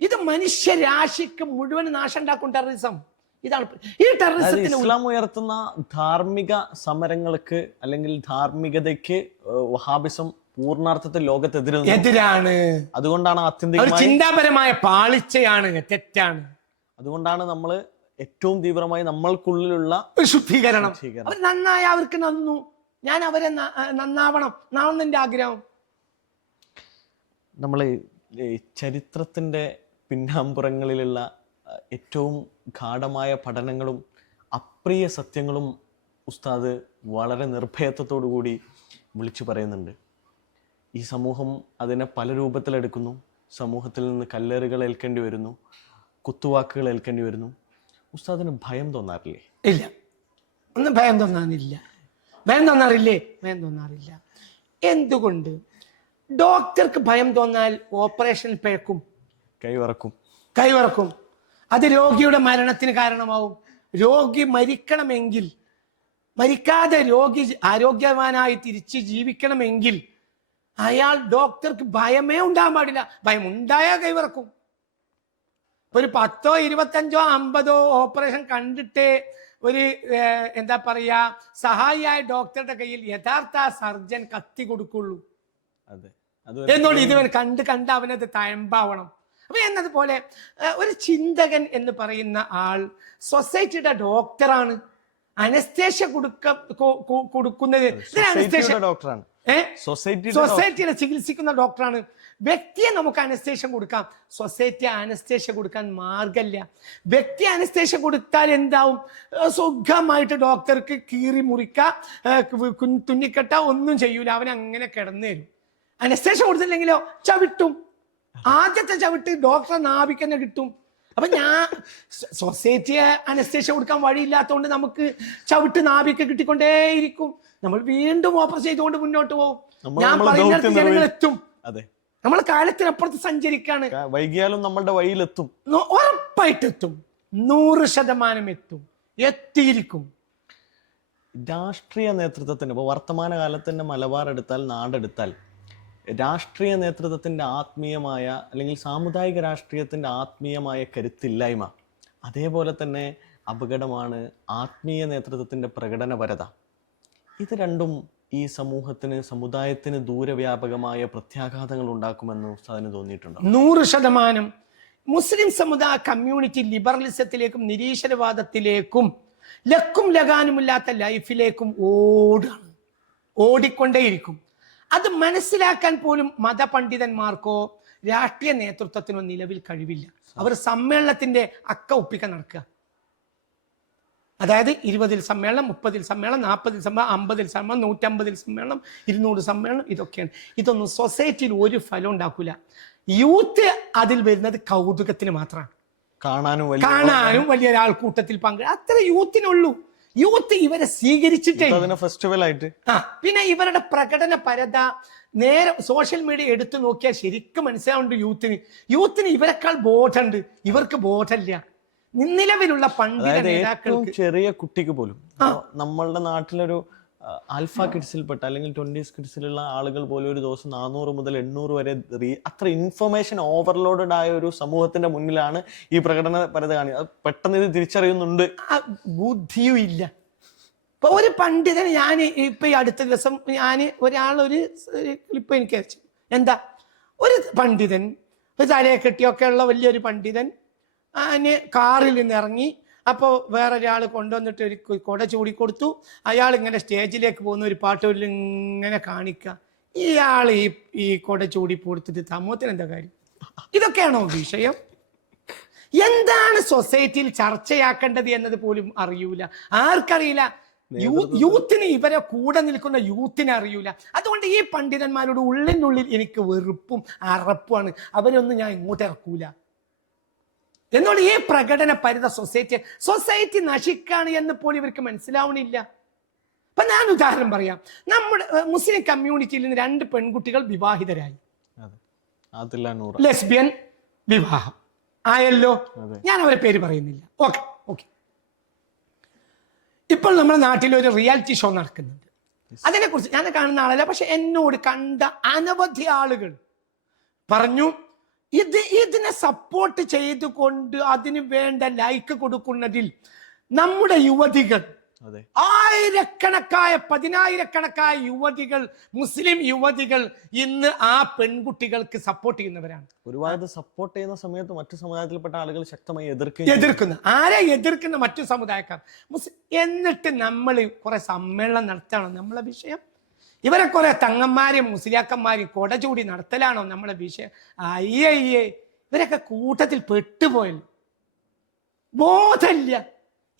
ഇത് മനുഷ്യരാശിക്ക് മുഴുവൻ നാശം ഉണ്ടാക്കും. ടെററിസം ഇതാണ് ഈ ടെററിസത്തിന് ഇസ്ലാം ഉയർത്തുന്ന ധാർമ്മിക സമരങ്ങൾക്ക് അല്ലെങ്കിൽ ധാർമ്മികതയ്ക്ക് വഹാബിസം പൂർണ്ണാർത്ഥത്തിൽ ലോകത്തെതിരാണ്. അതുകൊണ്ടാണ് ആത്യന്തികമായി ചിന്താപരമായ പാളിച്ചയാണ്, തെറ്റാണ്. അതുകൊണ്ടാണ് നമ്മൾ ഏറ്റവും തീവ്രമായി നമ്മൾക്കുള്ളിലുള്ള ശുദ്ധീകരണം. അവർ നന്നായി അവർക്ക് നന്നു, ഞാൻ അവരെ നന്നാവണം എന്നാണ് എൻ്റെ ആഗ്രഹം. നമ്മൾ ചരിത്രത്തിൻ്റെ പിന്നാമ്പുറങ്ങളിലുള്ള ഏറ്റവും ഗാഢമായ പഠനങ്ങളും അപ്രിയ സത്യങ്ങളും ഉസ്താദ് വളരെ നിർഭയത്വത്തോടു കൂടി വിളിച്ചു പറയുന്നുണ്ട്. ഈ സമൂഹം അതിനെ പല രൂപത്തിലെടുക്കുന്നു. സമൂഹത്തിൽ നിന്ന് കല്ലേറുകൾ ഏൽക്കേണ്ടി വരുന്നു, കുത്തുവാക്കുകൾ ഏൽക്കേണ്ടി വരുന്നു. ഉസ്താദിന് ഭയം തോന്നാറില്ലേ? ഇല്ല, ഒന്നും ഭയം തോന്നാറില്ല. ഭയം തോന്നാറില്ലേ? ഭയം തോന്നാറില്ല. എന്തുകൊണ്ട്? ഡോക്ടർക്ക് ഭയം തോന്നാൽ ഓപ്പറേഷൻ പിഴക്കും, കൈവറക്കും. അത് രോഗിയുടെ മരണത്തിന് കാരണമാവും. രോഗി മരിക്കണമെങ്കിൽ, മരിക്കാതെ രോഗി ആരോഗ്യവാനായി തിരിച്ച് ജീവിക്കണമെങ്കിൽ അയാൾ ഡോക്ടർക്ക് ഭയമേ ഉണ്ടാകാൻ പാടില്ല. ഭയം ഉണ്ടായാൽ കൈവറക്കും. ഒരു 10, 25, 50 ഓപ്പറേഷൻ കണ്ടിട്ട് ഒരു എന്താ പറയാ സഹായിയായ ഡോക്ടറുടെ കയ്യിൽ യഥാർത്ഥ സർജൻ കത്തി കൊടുക്കുള്ളൂ. എന്നോട് ഇതുവരെ കണ്ട് അവനത് തഴമ്പാവണം. അപ്പൊ എന്നതുപോലെ ഒരു ചിന്തകൻ എന്ന് പറയുന്ന ആൾ സൊസൈറ്റിയുടെ ഡോക്ടറാണ്. അനസ്തേഷ്യ കൊടുക്കുന്നത് ഡോക്ടറാണ്, സൊസൈറ്റിയെ ചികിത്സിക്കുന്ന ഡോക്ടറാണ്. വ്യക്തിയെ നമുക്ക് അനസ്തേഷ്യ കൊടുക്കാം, സൊസൈറ്റി അനസ്തേഷ്യ കൊടുക്കാൻ മാർഗമില്ല. വ്യക്തി അനസ്തേഷ്യ കൊടുത്താൽ എന്താവും? സുഖമായിട്ട് ഡോക്ടർക്ക് കീറി മുറിക്ക, തുന്നിക്കെട്ട ഒന്നും ചെയ്യൂല, അവൻ അങ്ങനെ കിടന്നു തരും. അനസ്തേഷ്യ കൊടുത്തില്ലെങ്കിലോ ചവിട്ടും. ആദ്യത്തെ ചവിട്ട് ഡോക്ടറെ നാഭിക്ക് തന്നെ കിട്ടും. അപ്പൊ ഞാൻ സൊസൈറ്റിയെ അനസ്തേഷ്യ കൊടുക്കാൻ വഴിയില്ലാത്തതുകൊണ്ട് നമുക്ക് ചവിട്ട് നാഭിക്ക് കിട്ടിക്കൊണ്ടേയിരിക്കും. നമ്മൾ വീണ്ടും ഓപ്പറേഷൻ ചെയ്തുകൊണ്ട് മുന്നോട്ട് പോകും. ഞാൻ പറയുന്നിടത്ത് ജനങ്ങൾ എത്തും. നമ്മൾ കാലത്തിനപ്പുറത്ത് സഞ്ചരിക്കാണ്. വൈകിയാലും നമ്മളുടെ വഴിയിലെത്തും, ഉറപ്പായിട്ടെത്തും, 100% എത്തും, എത്തിയിരിക്കും. രാഷ്ട്രീയ നേതൃത്വത്തിന് ഇപ്പോൾ വർത്തമാന കാലത്തിന്റെ മലബാർ എടുത്താൽ, നാടെടുത്താൽ, രാഷ്ട്രീയ നേതൃത്വത്തിന്റെ ആത്മീയമായ അല്ലെങ്കിൽ സാമുദായിക രാഷ്ട്രീയത്തിന്റെ ആത്മീയമായ കരുത്തില്ലായ്മ, അതേപോലെ തന്നെ അപകടമാണ് ആത്മീയ നേതൃത്വത്തിന്റെ പ്രകടനപരത. ഇത് രണ്ടും ഈ സമൂഹത്തിന്, സമുദായത്തിന് ദൂരവ്യാപകമായ പ്രത്യാഘാതങ്ങൾ ഉണ്ടാക്കുമെന്ന് ഉസ്താദിന് തോന്നിയിട്ടുണ്ടോ? 100%. മുസ്ലിം സമുദായ കമ്മ്യൂണിറ്റി ലിബറലിസത്തിലേക്കും നിരീശ്വരവാദത്തിലേക്കും ലക്കും ലഗാനുമില്ലാത്ത ലൈഫിലേക്കും ഓടിക്കൊണ്ടേയിരിക്കും. അത് മനസ്സിലാക്കാൻ പോലും മതപണ്ഡിതന്മാർക്കോ രാഷ്ട്രീയ നേതൃത്വത്തിനോ നിലവിൽ കഴിവില്ല. അവർ സമ്മേളനത്തിന്റെ അക്ക ഒപ്പിക്കാൻ നടക്കുക. അതായത് 20 സമ്മേളനം, 30 സമ്മേളനം, 40 സമ്മേളനം, 50 സമ്മേളനം, 150 സമ്മേളനം, 200 സമ്മേളനം, ഇതൊക്കെയാണ്. ഇതൊന്നും സൊസൈറ്റിയിൽ ഒരു ഫലം ഉണ്ടാക്കൂല. യൂത്ത് അതിൽ വരുന്നത് കൗതുകത്തിന് മാത്രമാണ്. കാണാനും വലിയ ഒരാൾക്കൂട്ടത്തിൽ അത്ര യൂത്തിനുള്ളൂ. യൂത്ത് ഇവരെ സ്വീകരിച്ചിട്ടേ ഫെസ്റ്റിവൽ ആയിട്ട്. പിന്നെ ഇവരുടെ പ്രകടന പരത നേരെ സോഷ്യൽ മീഡിയ എടുത്തു നോക്കിയാൽ ശരിക്കും മനസ്സിലാവുന്നുണ്ട്. യൂത്തിന് ഇവരെക്കാൾ ബോധമുണ്ട്, ഇവർക്ക് ബോധമില്ല. നിലവിലുള്ള പണ്ഡിത നേതാക്കൾക്ക്, ചെറിയ കുട്ടിക്ക് പോലും, നമ്മളുടെ നാട്ടിലൊരു ആൽഫ കിഡ്സിൽപ്പെട്ട അല്ലെങ്കിൽ 20s കിഡ്സിലുള്ള ആളുകൾ പോലും ഒരു ദിവസം 400 മുതൽ 800 വരെ അത്ര ഇൻഫർമേഷൻ ഓവർലോഡഡ് ആയ ഒരു സമൂഹത്തിന്റെ മുന്നിലാണ് ഈ പ്രകടന പരത കാണിക്കുക. പെട്ടെന്ന് ഇത് തിരിച്ചറിയുന്നുണ്ട്. ബുദ്ധിയും ഇല്ല. ഇപ്പൊ ഒരു പണ്ഡിതന്, ഞാൻ ഇപ്പൊ ഈ അടുത്ത ദിവസം ഒരാളൊരു ക്ലിപ്പ് എനിക്ക് അയച്ചു. എന്താ, ഒരു പണ്ഡിതൻ, ഒരു തലയെ കെട്ടിയൊക്കെ ഉള്ള വലിയൊരു പണ്ഡിതൻ കാറിൽ നിന്ന് ഇറങ്ങി. അപ്പോൾ വേറൊരാൾ കൊണ്ടുവന്നിട്ട് ഒരു കൊട ചൂടിക്കൊടുത്തു. അയാൾ ഇങ്ങനെ സ്റ്റേജിലേക്ക് പോകുന്ന ഒരു പാട്ടൂരിൽ ഇങ്ങനെ കാണിക്കുക. ഇയാൾ ഈ കൊട ചൂടി കൊടുത്തിട്ട് സമൂഹത്തിന് എന്താ കാര്യം? ഇതൊക്കെയാണോ വിഷയം? എന്താണ് സൊസൈറ്റിയിൽ ചർച്ചയാക്കേണ്ടത് എന്നത് പോലും അറിയൂല. ആർക്കറിയില്ല? യൂത്തിന്, ഇവരെ കൂടെ നിൽക്കുന്ന യൂത്തിന് അറിയൂല. അതുകൊണ്ട് ഈ പണ്ഡിതന്മാരോട് ഉള്ളിനുള്ളിൽ എനിക്ക് വെറുപ്പും അറപ്പുമാണ്. അവരൊന്നും ഞാൻ ഇങ്ങോട്ട് ഇറക്കൂല. എന്നോട് ഈ പ്രകടന പരിത സൊസൈറ്റി നശിക്കാണ് എന്ന് പോലും ഇവർക്ക് മനസ്സിലാവണില്ല. അപ്പൊ ഞാൻ ഉദാഹരണം പറയാം. നമ്മുടെ മുസ്ലിം കമ്മ്യൂണിറ്റിയിൽ നിന്ന് 2 പെൺകുട്ടികൾ വിവാഹിതരായി. ലെസ്ബിയൻ വിവാഹം ആയല്ലോ. ഞാൻ അവരെ പേര് പറയുന്നില്ല. ഓക്കെ. ഇപ്പോൾ നമ്മുടെ നാട്ടിൽ ഒരു റിയാലിറ്റി ഷോ നടക്കുന്നുണ്ട്. അതിനെക്കുറിച്ച് ഞാൻ കാണുന്ന ആളല്ല, പക്ഷെ എന്നോട് കണ്ട അനവധി ആളുകൾ പറഞ്ഞു, ഇതിനെ സപ്പോർട്ട് ചെയ്തുകൊണ്ട് അതിന് വേണ്ട ലൈക്ക് കൊടുക്കുന്നതിൽ നമ്മുടെ യുവതികൾ അതെ. ആയിരക്കണക്കായ 10,000-കണക്കായ യുവതികൾ, മുസ്ലിം യുവതികൾ ഇന്ന് ആ പെൺകുട്ടികൾക്ക് സപ്പോർട്ട് ചെയ്യുന്നവരാണ്. ഒരുപാട് സപ്പോർട്ട് ചെയ്യുന്ന സമയത്ത് മറ്റു സമുദായത്തിൽപ്പെട്ട ആളുകൾ ശക്തമായി എതിർക്കുന്ന ആരെ എതിർക്കുന്ന മറ്റു സമുദായക്കാർ. എന്നിട്ട് നമ്മൾ കുറെ സമ്മേളനം നടത്തണം നമ്മളെ വിഷയം? ഇവരെ കുറെ തങ്ങന്മാരും മുസ്ലിയാക്കന്മാരും കൊട ചൂടി നടത്തലാണോ നമ്മളെ വിഷയം? അയ്യേ, ഇവരൊക്കെ കൂട്ടത്തിൽ പെട്ടുപോയല്ലോ, ബോധമില്ല.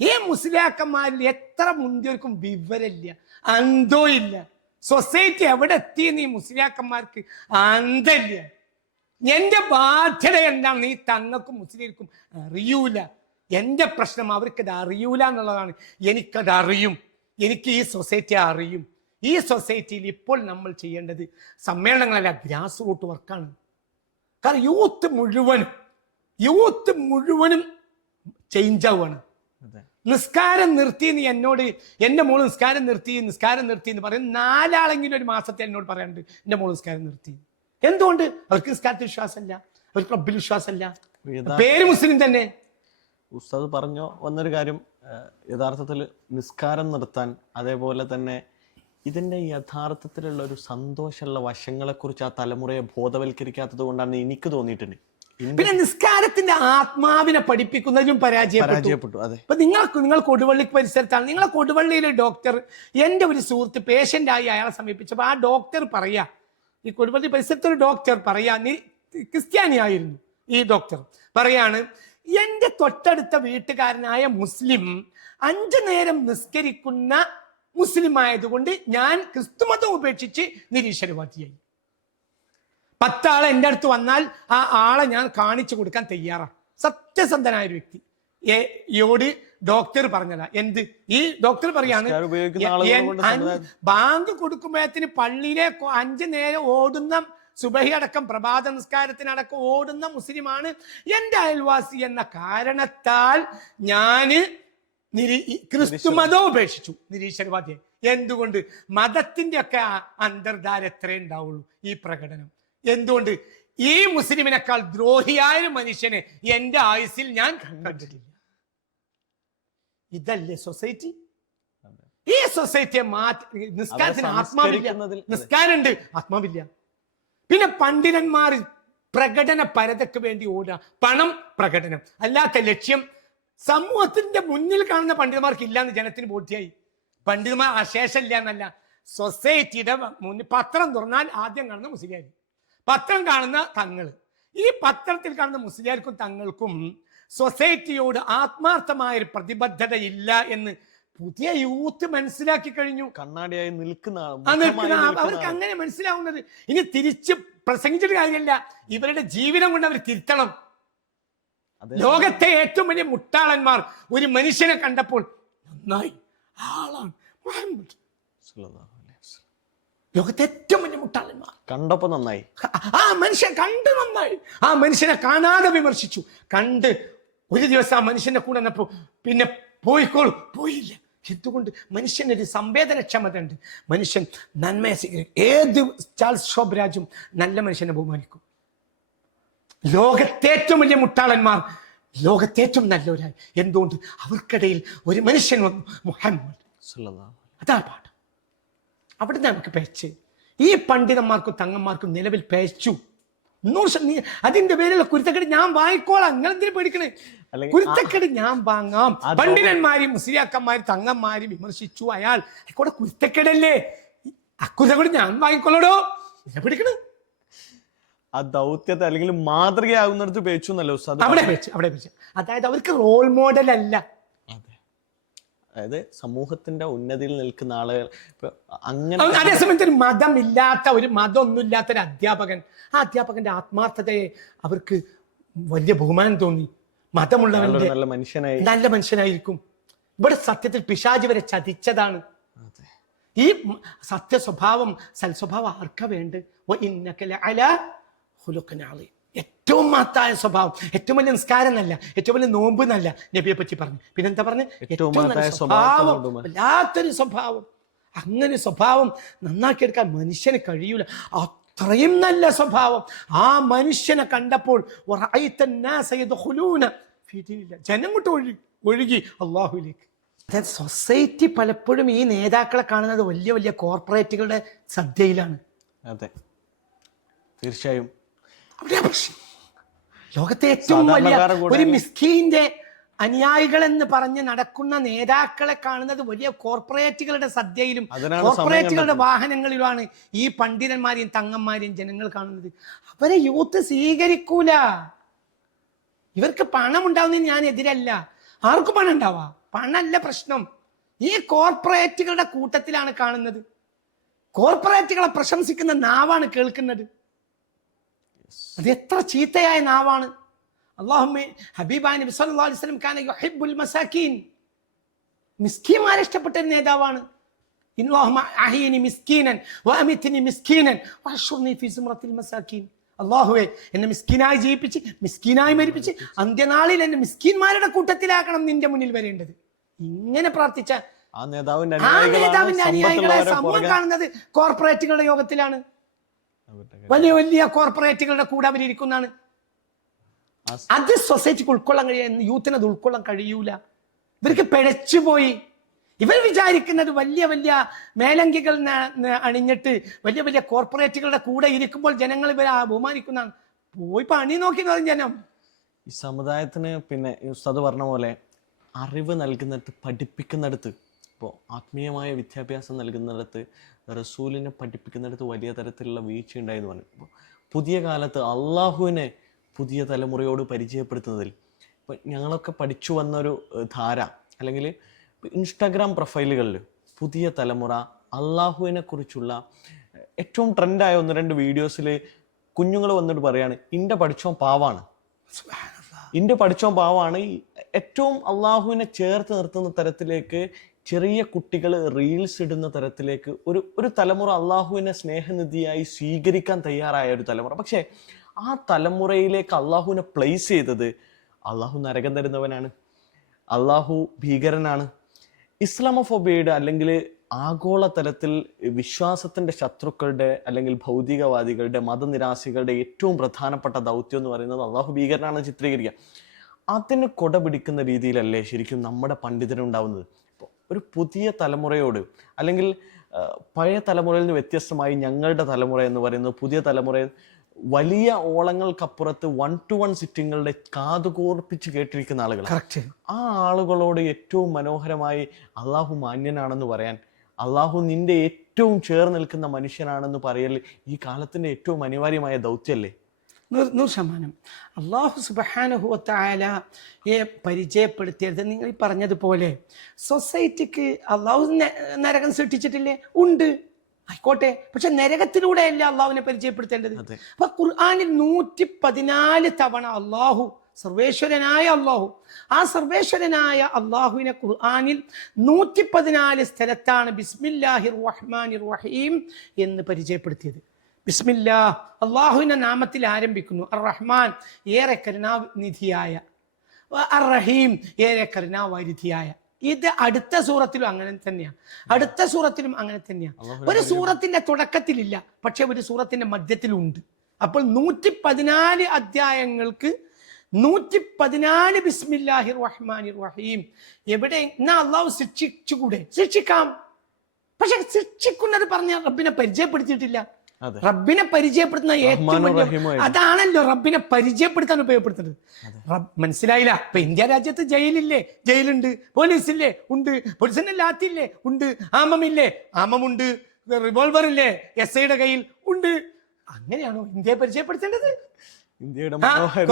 ഈ മുസ്ലിയാക്കന്മാരിൽ എത്ര മുന്തിയവർക്കും വിവരമില്ല, അന്തോ ഇല്ല. സൊസൈറ്റി എവിടെ എത്തിയെന്ന് ഈ മുസ്ലിയാക്കന്മാർക്ക് അന്തമില്ല. എന്റെ ബാധ്യത എന്താണ് ഈ തങ്ങൾക്കും മുസ്ലിംക്കും അറിയൂല. എന്റെ പ്രശ്നം അവർക്കത് അറിയൂല എന്നുള്ളതാണ്. എനിക്കത് അറിയും, എനിക്ക് ഈ സൊസൈറ്റി അറിയും. ഈ സൊസൈറ്റിയിൽ ഇപ്പോൾ നമ്മൾ ചെയ്യേണ്ടത് സമ്മേളനങ്ങളല്ല, ഗ്രാസ് റൂട്ട് വർക്കാണ്. കാരണം യൂത്ത് മുഴുവനും ചേഞ്ച് ആവുകയാണ്. നിസ്കാരം നിർത്തി എന്ന് എന്നോട്, എൻ്റെ മോള് നിസ്കാരം നിർത്തി എന്ന് പറയും. 4 ആളെങ്കിലും ഒരു മാസത്തെ എന്നോട് പറയാനുണ്ട് എൻ്റെ മോള് നിസ്കാരം നിർത്തി. എന്തുകൊണ്ട്? അവർക്ക് നിസ്കാരത്തിൽ വിശ്വാസമല്ല, അവർക്ക് റബ്ബിൽ വിശ്വാസമല്ല, പേര് മുസ്ലിം തന്നെ. ഉസ്താദ് പറഞ്ഞു വന്നൊരു കാര്യം, യഥാർത്ഥത്തിൽ നിസ്കാരം നിർത്താൻ, അതേപോലെ തന്നെ ഇതിന്റെ യഥാർത്ഥത്തിലുള്ള ഒരു സന്തോഷമുള്ള വശങ്ങളെ കുറിച്ച് ആ തലമുറയെ ബോധവൽക്കരിക്കാത്തത് കൊണ്ടാണ് എനിക്ക് തോന്നിയിട്ടുണ്ട്. പിന്നെ നിസ്കാരത്തിന്റെ ആത്മാവിനെ പഠിപ്പിക്കുന്നതിലും പരാജയപ്പെട്ടു. ഇപ്പൊ നിങ്ങൾ കൊടുവള്ളി പരിസരത്താണ്. നിങ്ങളെ കൊടുവള്ളിയിലെ ഡോക്ടർ, എൻ്റെ ഒരു സുഹൃത്ത് പേഷ്യൻ്റായി അയാളെ സമീപിച്ചപ്പോൾ ആ ഡോക്ടർ പറയാ, ഈ കൊടുവള്ളി പരിസരത്തൊരു ഡോക്ടർ പറയാ, ക്രിസ്ത്യാനിയായിരുന്നു ഈ ഡോക്ടർ, പറയാണ് എൻ്റെ തൊട്ടടുത്ത വീട്ടുകാരനായ മുസ്ലിം 5 നേരം നിസ്കരിക്കുന്ന മുസ്ലിം ആയതുകൊണ്ട് ഞാൻ ക്രിസ്തുമതം ഉപേക്ഷിച്ച് നിരീശ്വരവാദിയായി. 10 ആളെ എൻ്റെ അടുത്ത് വന്നാൽ ആ ആളെ ഞാൻ കാണിച്ചു കൊടുക്കാൻ തയ്യാറാണ്. സത്യസന്ധനായ ഒരു വ്യക്തി യോട് ഡോക്ടർ പറഞ്ഞതാ. എന്ത്? ഈ ഡോക്ടർ പറയാണ്, ബാങ്ക് കൊടുക്കുമ്പോഴത്തിന് പള്ളിയിലെ 5 നേരം ഓടുന്ന സുബഹി അടക്കം പ്രഭാത നിസ്കാരത്തിനടക്കം ഓടുന്ന മുസ്ലിമാണ് എൻ്റെ അയൽവാസി എന്ന കാരണത്താൽ ഞാന് ക്രിസ്തുമതം ഉപേക്ഷിച്ചു, നിരീശ്വരവാദിയായി. എന്തുകൊണ്ട്? മതത്തിന്റെ ഒക്കെ അന്തർധാര എത്രേ ഉണ്ടാവുള്ളൂ ഈ പ്രകടനം. എന്തുകൊണ്ട്? ഈ മുസ്ലിമിനേക്കാൾ ദ്രോഹിയായ മനുഷ്യനെ എൻ്റെ ആയുസ്സിൽ ഞാൻ കണ്ടിട്ടില്ല. ഇതല്ലേ സൊസൈറ്റി? ഈ സൊസൈറ്റിയെ നിസ്കാരത്തിന് ആത്മാവില്ല, നിസ്കാരമുണ്ട് ആത്മാവില്ല. പിന്നെ പണ്ഡിതന്മാർ പ്രകടന പരതയ്ക്ക് വേണ്ടി ഓടുക, പണം, പ്രകടനം, അല്ലാത്ത ലക്ഷ്യം സമൂഹത്തിന്റെ മുന്നിൽ കാണുന്ന പണ്ഡിതന്മാർക്ക് ഇല്ലാന്ന് ജനത്തിന് ബോധ്യായി. പണ്ഡിതന്മാർ അശേഷമില്ല എന്നല്ല, സൊസൈറ്റിയുടെ മുന്നിൽ പത്രം തുറന്നാൽ ആദ്യം കാണുന്ന മുസ്ലിയാർ, പത്രം കാണുന്ന തങ്ങള്. ഈ പത്രത്തിൽ കാണുന്ന മുസ്ലിയാർക്കും തങ്ങൾക്കും സൊസൈറ്റിയോട് ആത്മാർത്ഥമായ ഒരു പ്രതിബദ്ധത ഇല്ല എന്ന് പുതിയ യൂത്ത് മനസ്സിലാക്കി കഴിഞ്ഞു. കണ്ണാടിയായി നിൽക്കുന്ന അവർക്ക് അങ്ങനെ മനസ്സിലാവുന്നത്. ഇനി തിരിച്ച് പ്രസംഗിച്ചിട്ട് കാര്യമില്ല, ഇവരുടെ ജീവിതം കൊണ്ട് അവർ തിരുത്തണം. ലോകത്തെ ഏറ്റവും വലിയ മുട്ടാളന്മാർ ഒരു മനുഷ്യനെ കണ്ടപ്പോൾ നന്നായി, ആളാണ് മുഹമ്മദ്. ലോകത്തെ ഏറ്റവും വലിയ മുട്ടാളന്മാർ കണ്ടപ്പോ നന്നായി, ആ മനുഷ്യൻ കണ്ട് നന്നായി. ആ മനുഷ്യനെ കാണാതെ വിമർശിച്ചു, കണ്ട് ഒരു ദിവസം ആ മനുഷ്യന്റെ കൂടെ വന്നപ്പോ പിന്നെ പോയിക്കോളൂ, പോയില്ല. എന്തുകൊണ്ട്? മനുഷ്യനൊരു സംവേദനക്ഷമത ഉണ്ട്. മനുഷ്യൻ നന്മയെ സ്വീകരിക്കും. ഏത് ചാൾസ് ഷോബ് രാജും നല്ല മനുഷ്യനെ ബഹുമാനിക്കും. ലോകത്തെ ഏറ്റവും വലിയ മുട്ടാളന്മാർ ലോകത്തെ ഏറ്റവും നല്ലവരായി. എന്തുകൊണ്ട്? അവർക്കിടയിൽ ഒരു മനുഷ്യൻ വന്നു, മുഹമ്മദ്. അതാ പാഠം. അവിടുന്ന് നമുക്ക് പേച്ച്. ഈ പണ്ഡിതന്മാർക്കും തങ്ങന്മാർക്കും നിലവിൽ പേച്ചു. അതിന്റെ പേരിലുള്ള കുരുത്തക്കേട് ഞാൻ വാങ്ങിക്കോളാം, നിങ്ങൾ എന്തിനു പേടിക്കണേ? കുരുത്തക്കേട് ഞാൻ വാങ്ങാം. പണ്ഡിതന്മാരും മുസ്ലിയാക്കന്മാരും തങ്ങന്മാരും വിമർശിച്ചു, അയാൾ കൂടെ കുരുത്തക്കേടല്ലേ, അക്കുരുത്തക്കേട് ഞാൻ വാങ്ങിക്കോളടോ, എന്നെ പേടിക്കണേ? ആ ദൗത്യത്തെ അല്ലെങ്കിൽ മാതൃകയാകുന്നിടത്ത് പേച്ചു എന്നല്ലോ അവിടെ പേച്ചു. അതായത് അവർക്ക് റോൾ മോഡൽ അല്ല. അതായത് സമൂഹത്തിന്റെ ഉന്നതിയിൽ നിൽക്കുന്ന ആളുകൾ അങ്ങനെ. അതേസമയത്ത് ഒരു മതമില്ലാത്ത, ഒരു മതമൊന്നുമില്ലാത്ത ഒരു അധ്യാപകൻ, ആ അധ്യാപകന്റെ ആത്മാർത്ഥതയെ അവർക്ക് വലിയ ബഹുമാനം തോന്നി. മതമുള്ളവന്റെ നല്ല മനുഷ്യനായിരിക്കും. ഇവിടെ സത്യത്തിൽ പിശാച് വരെ ചതിച്ചതാണ്. ഈ സത്യ സ്വഭാവം, സൽസ്വഭാവം ആർക്കാ വേണ്ട? ഏറ്റവും മഹത്തായ സ്വഭാവം, ഏറ്റവും വലിയ നിസ്കാരം എന്നല്ല, ഏറ്റവും വലിയ നോമ്പ് എന്നല്ല നബിയെ പറ്റി പറഞ്ഞു. പിന്നെന്താ പറഞ്ഞു? ഏറ്റവും സ്വഭാവം, വല്ലാത്തൊരു സ്വഭാവം. അങ്ങനെ സ്വഭാവം നന്നാക്കിയെടുക്കാൻ മനുഷ്യന് കഴിയൂല. അത്രയും നല്ല സ്വഭാവം. ആ മനുഷ്യനെ കണ്ടപ്പോൾ ജനം കൊണ്ട് ഒഴുകി അള്ളാഹുലേക്ക്. സൊസൈറ്റി പലപ്പോഴും ഈ നേതാക്കളെ കാണുന്നത് വലിയ വലിയ കോർപ്പറേറ്റുകളുടെ സദ്യയിലാണ്. അതെ, തീർച്ചയായും. അവിടെയാ പ്രശ്നം. ലോകത്തെ ഏറ്റവും വലിയ ഒരു മിസ്കീന്റെ അനുയായികൾ എന്ന് പറഞ്ഞ് നടക്കുന്ന നേതാക്കളെ കാണുന്നത് വലിയ കോർപ്പറേറ്റുകളുടെ സദ്യയിലും കോർപ്പറേറ്റുകളുടെ വാഹനങ്ങളിലുമാണ് ഈ പണ്ഡിതന്മാരെയും തങ്ങന്മാരെയും ജനങ്ങൾ കാണുന്നത്. അവരെ യൂത്ത് സ്വീകരിക്കൂല. ഇവർക്ക് പണം ഉണ്ടാവുന്നതിന് ഞാൻ എതിരല്ല. ആർക്കും പണം ഉണ്ടാവാ, പണമല്ല പ്രശ്നം. ഈ കോർപ്പറേറ്റുകളുടെ കൂട്ടത്തിലാണ് കാണുന്നത്. കോർപ്പറേറ്റുകളെ പ്രശംസിക്കുന്ന നാവാണ് കേൾക്കുന്നത്. അത് എത്ര ചീത്തയായ നാവാണ്. അല്ലാഹുമ്മ ഹബീബായ നബി സല്ലല്ലാഹു അലൈഹി വസല്ലം കാന യുഹിബ്ബുൽ മസാകീൻ, മിസ്കീന്മാരെ ഇഷ്ടപ്പെട്ട നേതാവാണ്. ഇന്നല്ലാഹുമ്മ അഹീനി മിസ്കീനൻ വഅമിത്നി മിസ്കീനൻ വഹ്ശുർനി ഫീ സുംറത്തിൽ മസാകീൻ. അല്ലാഹുവേ, എന്നെ മിസ്കീനായി ജീവിപ്പിച്ച് മിസ്കീനായി മരിപ്പിച്ച് അന്ത്യനാളിൽ എന്നെ മിസ്കീന്മാരുടെ കൂട്ടത്തിലാക്കണം നിന്റെ മുന്നിൽ വരേണ്ടത്. ഇങ്ങനെ പ്രാർത്ഥിച്ച ആ നേതാവിന്റെ അനുയായികളെ സമൂഹം കാണുന്നത് കോർപ്പറേറ്റുകളുടെ യോഗത്തിലാണ്. വലിയ വലിയ കോർപ്പറേറ്റുകളുടെ കൂടെ അവരിയ്ക്കുന്നതാണ്. അത് സൊസൈറ്റിക്ക് ഉൾക്കൊള്ളാൻ കഴിയുന്ന യൂത്തിന് അത് ഉൾക്കൊള്ളാൻ കഴിയൂല. ഇവർക്ക് പിഴച്ചുപോയി. ഇവർ വിചാരിക്കുന്നത് വലിയ വലിയ മേലങ്കികൾ അണിഞ്ഞിട്ട് വലിയ വലിയ കോർപ്പറേറ്റുകളുടെ കൂടെ ഇരിക്കുമ്പോൾ ജനങ്ങൾ ഇവരെ ബഹുമാനിക്കുന്നതാണ്. പോയി പണി നോക്കി ജനം. ഈ സമുദായത്തിന് പിന്നെ ഉസ്താദ് പറഞ്ഞ പോലെ അറിവ് നൽകുന്നിടത്ത്, പഠിപ്പിക്കുന്നിടത്ത്, ഇപ്പോൾ ആത്മീയമായ വിദ്യാഭ്യാസം നൽകുന്നിടത്ത്, റസൂലിനെ പഠിപ്പിക്കുന്നിടത്ത് വലിയ തരത്തിലുള്ള വീഴ്ച ഉണ്ടായെന്ന് പറഞ്ഞു. ഇപ്പോൾ പുതിയ കാലത്ത് അള്ളാഹുവിനെ പുതിയ തലമുറയോട് പരിചയപ്പെടുത്തുന്നതിൽ ഇപ്പം ഞങ്ങളൊക്കെ പഠിച്ചു വന്നൊരു ധാര, അല്ലെങ്കിൽ ഇൻസ്റ്റാഗ്രാം പ്രൊഫൈലുകളിൽ പുതിയ തലമുറ അള്ളാഹുവിനെ കുറിച്ചുള്ള ഏറ്റവും ട്രെൻഡായ 1-2 വീഡിയോസിൽ കുഞ്ഞുങ്ങൾ വന്നിട്ട് പറയാണ്, ഇൻ്റെ പഠിച്ചോൻ പാവാണ്, ഇൻ്റെ പഠിച്ചോൻ പാവാണ്. ഏറ്റവും അള്ളാഹുവിനെ ചേർത്ത് നിർത്തുന്ന തരത്തിലേക്ക് ചെറിയ കുട്ടികൾ റീൽസ് ഇടുന്ന തരത്തിലേക്ക് ഒരു തലമുറ അള്ളാഹുവിനെ സ്നേഹനിധിയായി സ്വീകരിക്കാൻ തയ്യാറായ ഒരു തലമുറ. പക്ഷേ ആ തലമുറയിലേക്ക് അള്ളാഹുവിനെ പ്ലേസ് ചെയ്തത് അള്ളാഹു നരകം തരുന്നവനാണ്, അള്ളാഹു ഭീകരനാണ്. ഇസ്ലാമോഫോബിയയുടെ അല്ലെങ്കിൽ ആഗോള തലത്തിൽ വിശ്വാസത്തിന്റെ ശത്രുക്കളുടെ അല്ലെങ്കിൽ ഭൗതികവാദികളുടെ മതനിരാസികളുടെ ഏറ്റവും പ്രധാനപ്പെട്ട ദൗത്യം എന്ന് പറയുന്നത് അള്ളാഹു ഭീകരനാണ് ചിത്രീകരിക്കുക. അതിന് കൊട പിടിക്കുന്ന രീതിയിലല്ലേ ശരിക്കും നമ്മുടെ പണ്ഡിതരുണ്ടാവുന്നത്. ഒരു പുതിയ തലമുറയോട്, അല്ലെങ്കിൽ പഴയ തലമുറയിൽ നിന്ന് വ്യത്യസ്തമായി ഞങ്ങളുടെ തലമുറ എന്ന് പറയുന്നത് പുതിയ തലമുറയിൽ വലിയ ഓളങ്ങൾക്കപ്പുറത്ത് 1-to-1 സിറ്റിങ്ങളുടെ കാതുകോർപ്പിച്ച് കേട്ടിരിക്കുന്ന ആളുകൾ. ആ ആളുകളോട് ഏറ്റവും മനോഹരമായി അള്ളാഹു മാന്യനാണെന്ന് പറയാൻ, അള്ളാഹു നിന്റെ ഏറ്റവും ചേർന്ന് നിൽക്കുന്ന മനുഷ്യനാണെന്ന് പറയൽ ഈ കാലത്തിന്റെ ഏറ്റവും അനിവാര്യമായ ദൗത്യമല്ലേ? 100%. അല്ലാഹു സുബ്ഹാനഹു വ തആലയെ പരിചയപ്പെടുത്തിയത് നിങ്ങൾ ഈ പറഞ്ഞതുപോലെ സൊസൈറ്റിക്ക് അള്ളാഹു നരകം സൃഷ്ടിച്ചിട്ടില്ലേ? ഉണ്ട്, ആയിക്കോട്ടെ. പക്ഷെ നരകത്തിലൂടെയല്ല അള്ളാഹുവിനെ പരിചയപ്പെടുത്തേണ്ടത്. അപ്പൊ ഖുർആനിൽ 114 തവണ അള്ളാഹു, സർവേശ്വരനായ അള്ളാഹു, ആ സർവേശ്വരനായ അള്ളാഹുവിനെ ഖുർആനിൽ 114 സ്ഥലത്താണ് ബിസ്മില്ലാഹിർ റഹ്മാനിർ റഹീം എന്ന് പരിചയപ്പെടുത്തിയത്. ബിസ്മില്ലാ, അള്ളാഹുവിന്റെ നാമത്തിൽ ആരംഭിക്കുന്നു. അർ റഹ്മാൻ, ഏറെ കരുണാനിധിയായ, അർ റഹീം, ഏറെ കരുണാവാരിധിയായ. ഇത് അടുത്ത സൂറത്തിലും അങ്ങനെ തന്നെയാണ്, അടുത്ത സൂറത്തിലും അങ്ങനെ തന്നെയാണ്. ഒരു സൂറത്തിന്റെ തുടക്കത്തിലില്ല, പക്ഷെ ഒരു സൂറത്തിന്റെ മധ്യത്തിലുണ്ട്. അപ്പോൾ 114 അധ്യായങ്ങൾക്ക് 114 ബിസ്മില്ലാഹിർ റഹ്മാനിർ റഹീം. എവിടെ എന്നാ അള്ളാഹു ശിക്ഷിച്ചുകൂടെ? ശിക്ഷിക്കാം, പക്ഷെ ശിക്ഷിക്കുന്നത് പറഞ്ഞ റബ്ബിനെ പരിചയപ്പെടുത്തിയിട്ടില്ല. റബ്ബിനെ പരിചയപ്പെടുത്തുന്ന ഏറ്റവും വലിയ അതാണല്ലോ റബ്ബിനെ പരിചയപ്പെടുത്താൻ ഉപയോഗപ്പെടുത്തുന്നത്. മനസ്സിലായില്ല? ഇപ്പൊ ഇന്ത്യ രാജ്യത്ത് ജയിലില്ലേ? ജയിലുണ്ട്. പോലീസില്ലേ? ഉണ്ട്. പോലീസിന്റെ ലാത്തില്ലേ? ഉണ്ട്. ആമമില്ലേ? ആമമുണ്ട്. റിവോൾവർ ഇല്ലേ? SIയുടെ കയ്യിൽ ഉണ്ട്. അങ്ങനെയാണോ ഇന്ത്യയെ പരിചയപ്പെടുത്തേണ്ടത്?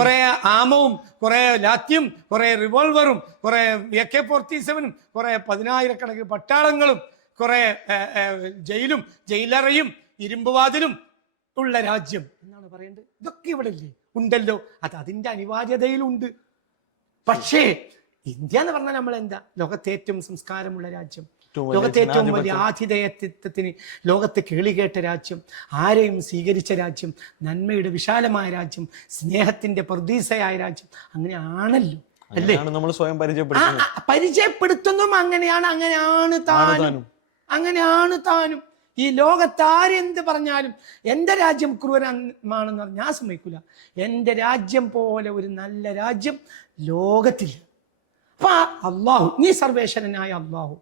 കുറെ ആമവും കുറെ ലാത്തിയും കുറെ റിവോൾവറും കുറെ AK-47 കുറെ 10,000-കണക്കിന് പട്ടാളങ്ങളും കുറെ ജയിലും ജയിലറയും ഇരുമ്പുവാതിലും ഉള്ള രാജ്യം എന്നാണ് പറയേണ്ടത്. ഇതൊക്കെ ഇവിടെ ഇല്ലേ? ഉണ്ടല്ലോ. അത് അതിന്റെ അനിവാര്യതയിലുണ്ട്. പക്ഷേ ഇന്ത്യ എന്ന് പറഞ്ഞാൽ നമ്മൾ എന്താ? ലോകത്തെ ഏറ്റവും സംസ്കാരമുള്ള രാജ്യം, ലോകത്തെ ഏറ്റവും വലിയ ആതിഥേയത്വത്തിന് ലോകത്തെ കേളികേട്ട രാജ്യം, ആരെയും സ്വീകരിച്ച രാജ്യം, നന്മയുടെ വിശാലമായ രാജ്യം, സ്നേഹത്തിന്റെ പ്രതീസയായ രാജ്യം. അങ്ങനെയാണല്ലോ അല്ലേ നമ്മൾ സ്വയം പരിചയപ്പെടുത്തുന്നതും അങ്ങനെയാണ്. അങ്ങനെയാണ് താനും. ഈ ലോകത്ത് ആരെന്ത് പറഞ്ഞാലും എൻ്റെ രാജ്യം ക്രൂരമാണെന്ന് പറഞ്ഞാൽ ഞാൻ സമ്മതിക്കില്ല. എൻ്റെ രാജ്യം പോലെ ഒരു നല്ല രാജ്യം ലോകത്തില്ല. അപ്പൊ അള്ളാഹു, നീ സർവേശ്വരനായ അള്ളാഹു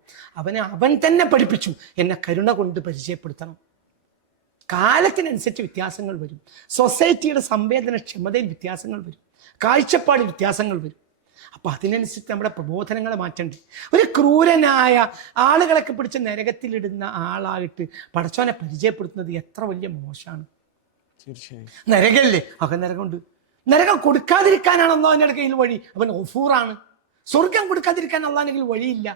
അവൻ തന്നെ പഠിപ്പിച്ചു, എന്നെ കരുണ കൊണ്ട് പരിചയപ്പെടുത്തണം. കാലത്തിനനുസരിച്ച് വ്യത്യാസങ്ങൾ വരും, സൊസൈറ്റിയുടെ സംവേദനക്ഷമതയിൽ വ്യത്യാസങ്ങൾ വരും, കാഴ്ചപ്പാടിൽ വ്യത്യാസങ്ങൾ വരും. അപ്പൊ അതിനനുസരിച്ച് നമ്മുടെ പ്രബോധനങ്ങളെ മാറ്റണ്ടേ. ഒരു ക്രൂരനായ ആളുകളൊക്കെ പിടിച്ച് നരകത്തിലിടുന്ന ആളായിട്ട് പടച്ചോനെ പരിചയപ്പെടുത്തുന്നത് എത്ര വലിയ മോശമാണ്. തീർച്ചയായും നരകല്ലേ, നരകമുണ്ട്. നരകം കൊടുക്കാതിരിക്കാനാണ് അള്ളാഹുവിന്റെ കയ്യിൽ വഴി, അവൻ ഗഫൂറാണ്. സ്വർഗം കൊടുക്കാതിരിക്കാൻ അള്ളാഹിന്റെ കയ്യിൽ വഴിയില്ല.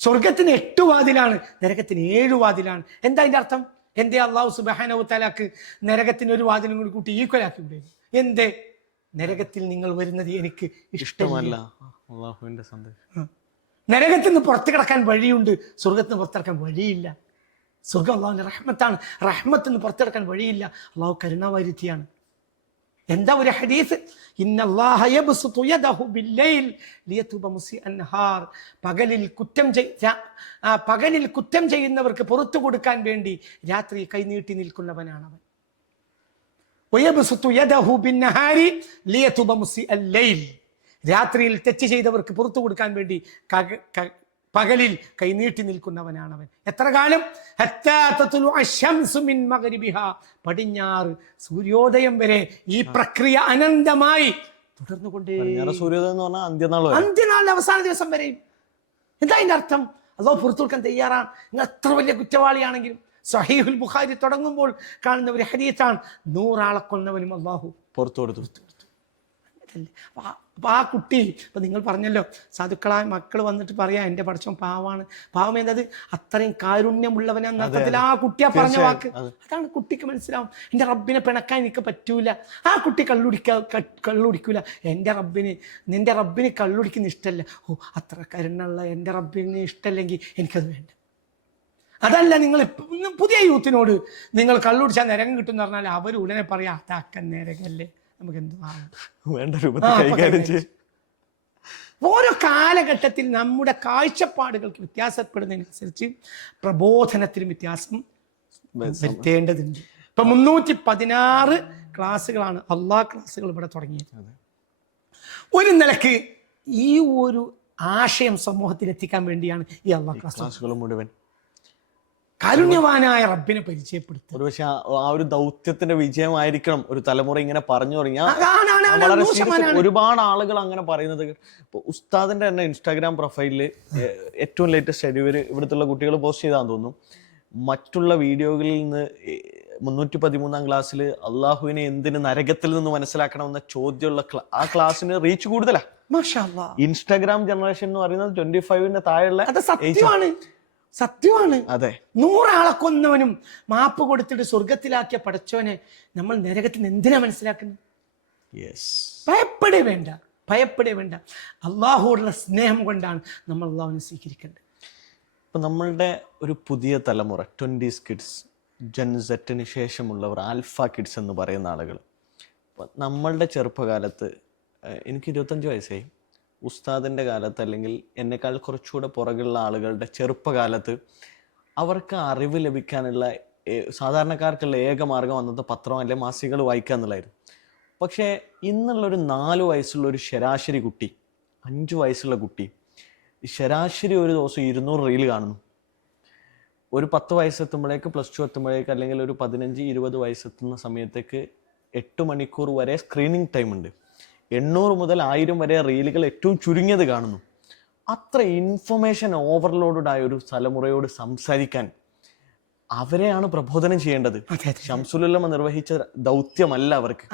സ്വർഗത്തിന് 8 വാതിലാണ്, നരകത്തിന് 7 വാതിലാണ്. എന്താ അതിന്റെ അർത്ഥം? എന്തേ അള്ളാഹു സുബ്ഹാനഹു തആലക്ക് നരകത്തിന് ഒരു വാതിലും കൂടി കൂട്ടി ഈക്വലാക്കി വിടും? എന്തേ? നരകത്തിൽ നിങ്ങൾ വരുന്നത് എനിക്ക് ഇഷ്ടമല്ല. അല്ലാഹുവിന്റെ സന്ദേശം. നരകത്തിൽ നിന്ന് പുറത്തു കിടക്കാൻ വഴിയുണ്ട്, സ്വർഗത്തിൽ നിന്ന് പുറത്തിറക്കാൻ വഴിയില്ല. സ്വർഗം അള്ളാഹുവിന്റെ റഹ്മത്താണ്, റഹ്മത്തിൽ നിന്ന് പുറത്തിറക്കാൻ വഴിയില്ല. അള്ളാഹു കരുണാവാരിധിയാണ്. എന്താ ഒരു ഹദീസ്? ഇന്നല്ലാഹ യബ്സുതു യദഹു ബില്ലൈൽ ലിയതുബ മുസിഅൻ നഹാർ. പകലിൽ കുറ്റം ചെയ്യുന്നവർക്ക് പുറത്തു കൊടുക്കാൻ വേണ്ടി രാത്രി കൈനീട്ടി നിൽക്കുന്നവനാണ് അവൻ. വയബ്സുതു യദഹു ബിന്നഹാരി ലിയതുബ മുസിഅൽ ലൈൽ. രാത്രിയിൽ തെറ്റ് ചെയ്തവർക്ക് പുറത്തു കൊടുക്കാൻ വേണ്ടി പകലിൽ കൈനീട്ടി നിൽക്കുന്നവനാണവൻ. എത്ര കാലം? പടിഞ്ഞാറ് സൂര്യോദയം വരെ ഈ പ്രക്രിയ അനന്തമായി തുടർന്നുകൊണ്ടേ. അന്ത്യനാളിന്റെ അവസാന ദിവസം വരെയും. എന്താ അതിന്റെ അർത്ഥം? അല്ലാഹു പുറത്തു കൊടുക്കാൻ തയ്യാറാണ്. നിങ്ങൾ എത്ര വലിയ കുറ്റവാളിയാണെങ്കിലും. സഹീഹുൽ ബുഖാരി തുടങ്ങുമ്പോൾ കാണുന്ന ഒരു ഹദീസാണ്, 100 ആളെ കൊന്നവനും അല്ലാഹു പുറത്തു കൊടുത്തു. അപ്പൊ ആ കുട്ടി, ഇപ്പൊ നിങ്ങൾ പറഞ്ഞല്ലോ, സാധുക്കളായ മക്കൾ വന്നിട്ട് പറയാ എൻ്റെ പടച്ചോൻ പാവാണ്. പാവം എന്നത് അത്രയും കാരുണ്യമുള്ളവനാ എന്നർത്ഥത്തിൽ ആ കുട്ടിയാ പറഞ്ഞ വാക്ക്. അതാണ് കുട്ടിക്ക് മനസ്സിലാവും. എൻ്റെ റബ്ബിനെ പിണക്കാൻ എനിക്ക് പറ്റൂല. ആ കുട്ടി കള്ളുടിക്കൂല. നിന്റെ റബ്ബിന് കള്ളുടിക്കുന്ന ഇഷ്ടമല്ല. അത്ര കരുണുള്ള എൻ്റെ റബ്ബിന് ഇഷ്ടമല്ലെങ്കിൽ എനിക്കത് വേണ്ട. അതല്ല, നിങ്ങൾ പുതിയ യൂത്തിനോട് നിങ്ങൾ കള്ളുടിച്ചാൽ നരകം കിട്ടും എന്ന് പറഞ്ഞാൽ അവർ ഉടനെ പറയാം, അതാക്കൻ നരകല്ലേ, നമുക്ക് ഓരോ കാലഘട്ടത്തിൽ നമ്മുടെ കാഴ്ചപ്പാടുകൾക്ക് വ്യത്യാസപ്പെടുന്നതിനനുസരിച്ച് പ്രബോധനത്തിലും വ്യത്യാസം വരുത്തേണ്ടതുണ്ട്. ഇപ്പൊ 316 ക്ലാസ്സുകളാണ് ക്ലാസ്സുകൾ ഇവിടെ തുടങ്ങിയത്. ഒരു നിലക്ക് ഈ ഒരു ആശയം സമൂഹത്തിൽ എത്തിക്കാൻ വേണ്ടിയാണ് ഈ ക്ലാസ്സുകൾ മുഴുവൻ. കാരുണ്യവാനായ റബ്ബിനെ പരിചയപ്പെടുത്തുക. ഒരുപക്ഷെ ആ ഒരു ദൗത്യത്തിന്റെ വിജയമായിരിക്കണം ഒരു തലമുറ ഇങ്ങനെ പറഞ്ഞു തുടങ്ങി. ഒരുപാട് ആളുകൾ അങ്ങനെ പറയുന്നത്. ഇപ്പൊ ഉസ്താദിന്റെ തന്നെ ഇൻസ്റ്റാഗ്രാം പ്രൊഫൈലില് ഏറ്റവും ലേറ്റസ്റ്റ് ആയിട്ട് ഇവിടുത്തെ കുട്ടികൾ പോസ്റ്റ് ചെയ്താന്ന് തോന്നുന്നു, മറ്റുള്ള വീഡിയോകളിൽ നിന്ന് 313-ാം ക്ലാസ്സിൽ അള്ളാഹുവിനെ എന്തിന് നരകത്തിൽ നിന്ന് മനസ്സിലാക്കണമെന്ന ചോദ്യമുള്ള ആ ക്ലാസ്സിന് റീച്ച് കൂടുതലാ. ഇൻസ്റ്റാഗ്രാം ജനറേഷൻ എന്ന് പറയുന്നത് 25-ന്റെ താഴെയുള്ള സത്യമാണ്. അതെ, 100 ആളെ കൊന്നവനും മാപ്പ് കൊടുത്തിട്ട് സ്വർഗത്തിലാക്കിയ പടച്ചോനെ നമ്മൾ നരകത്തിൽ എന്തിനാ മനസ്സിലാക്കുന്നത്? ഭയപ്പെടേ വേണ്ട. അള്ളാഹുവോടുള്ള സ്നേഹം കൊണ്ടാണ് നമ്മൾ അള്ളാഹുവിനെ സ്വീകരിക്കേണ്ടത്. ഇപ്പൊ നമ്മളുടെ ഒരു പുതിയ തലമുറ 20s കിഡ്സ്, ജെൻസെറ്റിന് ശേഷമുള്ളവർ, ആൽഫ കിഡ്സ് എന്ന് പറയുന്ന ആളുകൾ, നമ്മളുടെ ചെറുപ്പകാലത്ത്, എനിക്ക് 25 വയസ്സായി, ഉസ്താദിൻ്റെ കാലത്ത് അല്ലെങ്കിൽ എന്നെക്കാൾ കുറച്ചുകൂടെ പുറകുള്ള ആളുകളുടെ ചെറുപ്പകാലത്ത് അവർക്ക് അറിവ് ലഭിക്കാനുള്ള സാധാരണക്കാർക്കുള്ള ഏക മാർഗം അന്നത്തെ പത്രം അല്ലെങ്കിൽ മാസികകൾ വായിക്കുക എന്നുള്ളതായിരുന്നു. പക്ഷേ ഇന്നുള്ളൊരു 4 വയസ്സുള്ള ഒരു ശരാശരി കുട്ടി, 5 വയസ്സുള്ള കുട്ടി ശരാശരി ഒരു ദിവസം 200 റീൽ കാണുന്നു. ഒരു 10 വയസ്സെത്തുമ്പോഴേക്ക്, +2 എത്തുമ്പോഴേക്ക്, അല്ലെങ്കിൽ ഒരു 15-20 വയസ്സെത്തുന്ന സമയത്തേക്ക് 8 മണിക്കൂർ വരെ സ്ക്രീനിങ് ടൈം ഉണ്ട്. 800 മുതൽ 1000 വരെ റീലുകൾ ഏറ്റവും ചുരുങ്ങിയത് കാണുന്നു. അത്ര ഇൻഫർമേഷൻ ഓവർലോഡായ ഒരു തലമുറയോട് സംസാരിക്കാൻ അവരെയാണ് പ്രബോധനം ചെയ്യേണ്ടത്. ശംസുലുലമ നിർവഹിച്ച ദൗത്യമല്ല അവർക്ക്,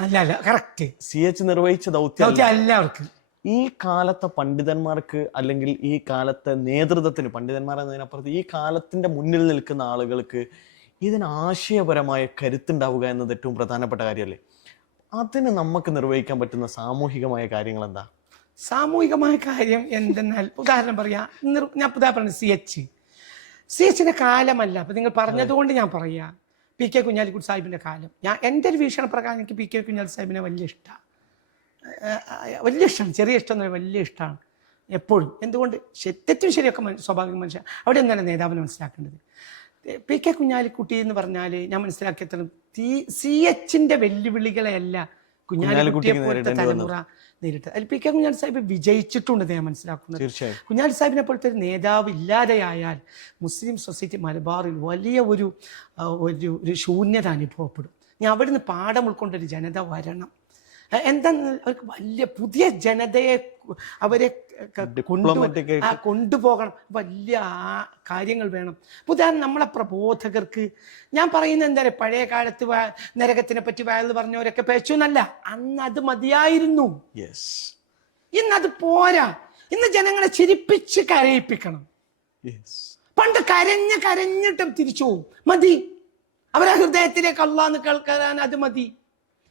CH നിർവഹിച്ച ദൗത്യം. ഈ കാലത്തെ പണ്ഡിതന്മാർക്ക് അല്ലെങ്കിൽ ഈ കാലത്തെ നേതൃത്വത്തിന്, പണ്ഡിതന്മാർ എന്നതിനപ്പുറത്ത് ഈ കാലത്തിന്റെ മുന്നിൽ നിൽക്കുന്ന ആളുകൾക്ക് ഇതിന് ആശയപരമായ കരുത്തുണ്ടാവുക എന്നത് ഏറ്റവും പ്രധാനപ്പെട്ട കാര്യമല്ലേ? അതിന് നമുക്ക് നിർവഹിക്കാൻ പറ്റുന്ന സാമൂഹികമായ കാര്യങ്ങൾ എന്താ? സാമൂഹികമായ കാര്യം എന്തെന്നാൽ, ഉദാഹരണം പറയാം, ഞാൻ ഉദാഹരണം CHന്റെ കാലമല്ല. അപ്പൊ നിങ്ങൾ പറഞ്ഞതുകൊണ്ട് ഞാൻ പറയാം, PK കുഞ്ഞാലിക്കുട്ടി സാഹിബിന്റെ കാലം. എൻ്റെ ഒരു വീക്ഷണപ്രകാരം എനിക്ക് PK കുഞ്ഞാലി സാഹിബിനെ വലിയ ഇഷ്ടമാണ്. ചെറിയ ഇഷ്ടം, വലിയ ഇഷ്ടമാണ് എപ്പോഴും. എന്തുകൊണ്ട്? തെറ്റും ശരിയൊക്കെ സ്വാഭാവിക മനുഷ്യൻ. അവിടെ ഒന്നല്ല നേതാവിനെ മനസ്സിലാക്കേണ്ടത്. PK കുഞ്ഞാലിക്കുട്ടി എന്ന് പറഞ്ഞാൽ ഞാൻ മനസ്സിലാക്കിയത്ര CHന്റെ വെല്ലുവിളികളെയല്ല കുഞ്ഞാലിക്കുട്ടിയെ പോലത്തെ തലമുറ നേരിട്ട് അതിൽ പി കെ കുഞ്ഞാലി സാഹിബ് വിജയിച്ചിട്ടുണ്ട് ഞാൻ മനസ്സിലാക്കുന്നത്. തീർച്ചയായും കുഞ്ഞാലി സാഹിബിനെ പോലത്തെ ഒരു നേതാവ് ഇല്ലാതെയായാൽ മുസ്ലിം സൊസൈറ്റി മലബാറിൽ വലിയ ഒരു ശൂന്യത അനുഭവപ്പെടും. ഞാൻ അവിടുന്ന് പാഠം ഉൾക്കൊണ്ടൊരു ജനത വരണം. എന്താന്ന് അവർക്ക് വലിയ പുതിയ ജനതയെ അവരെ കൊണ്ടുപോകണം. വലിയ കാര്യങ്ങൾ വേണം. ഉദാഹരണം, നമ്മളെ പ്രബോധകർക്ക് ഞാൻ പറയുന്നത് എന്താ പറയുക, പഴയ കാലത്ത് നരകത്തിനെ പറ്റി വയല് പറഞ്ഞവരൊക്കെ പേച്ചു എന്നല്ല, അന്ന് അത് മതിയായിരുന്നു. ഇന്നത് പോരാ. ഇന്ന് ജനങ്ങളെ ചിരിപ്പിച്ച് കരയിപ്പിക്കണം. പണ്ട് കരഞ്ഞിട്ടും തിരിച്ചു പോകും, മതി. അവരെ ഹൃദയത്തിലേക്ക് അള്ളാന്ന് കേൾക്കാൻ അത് മതി.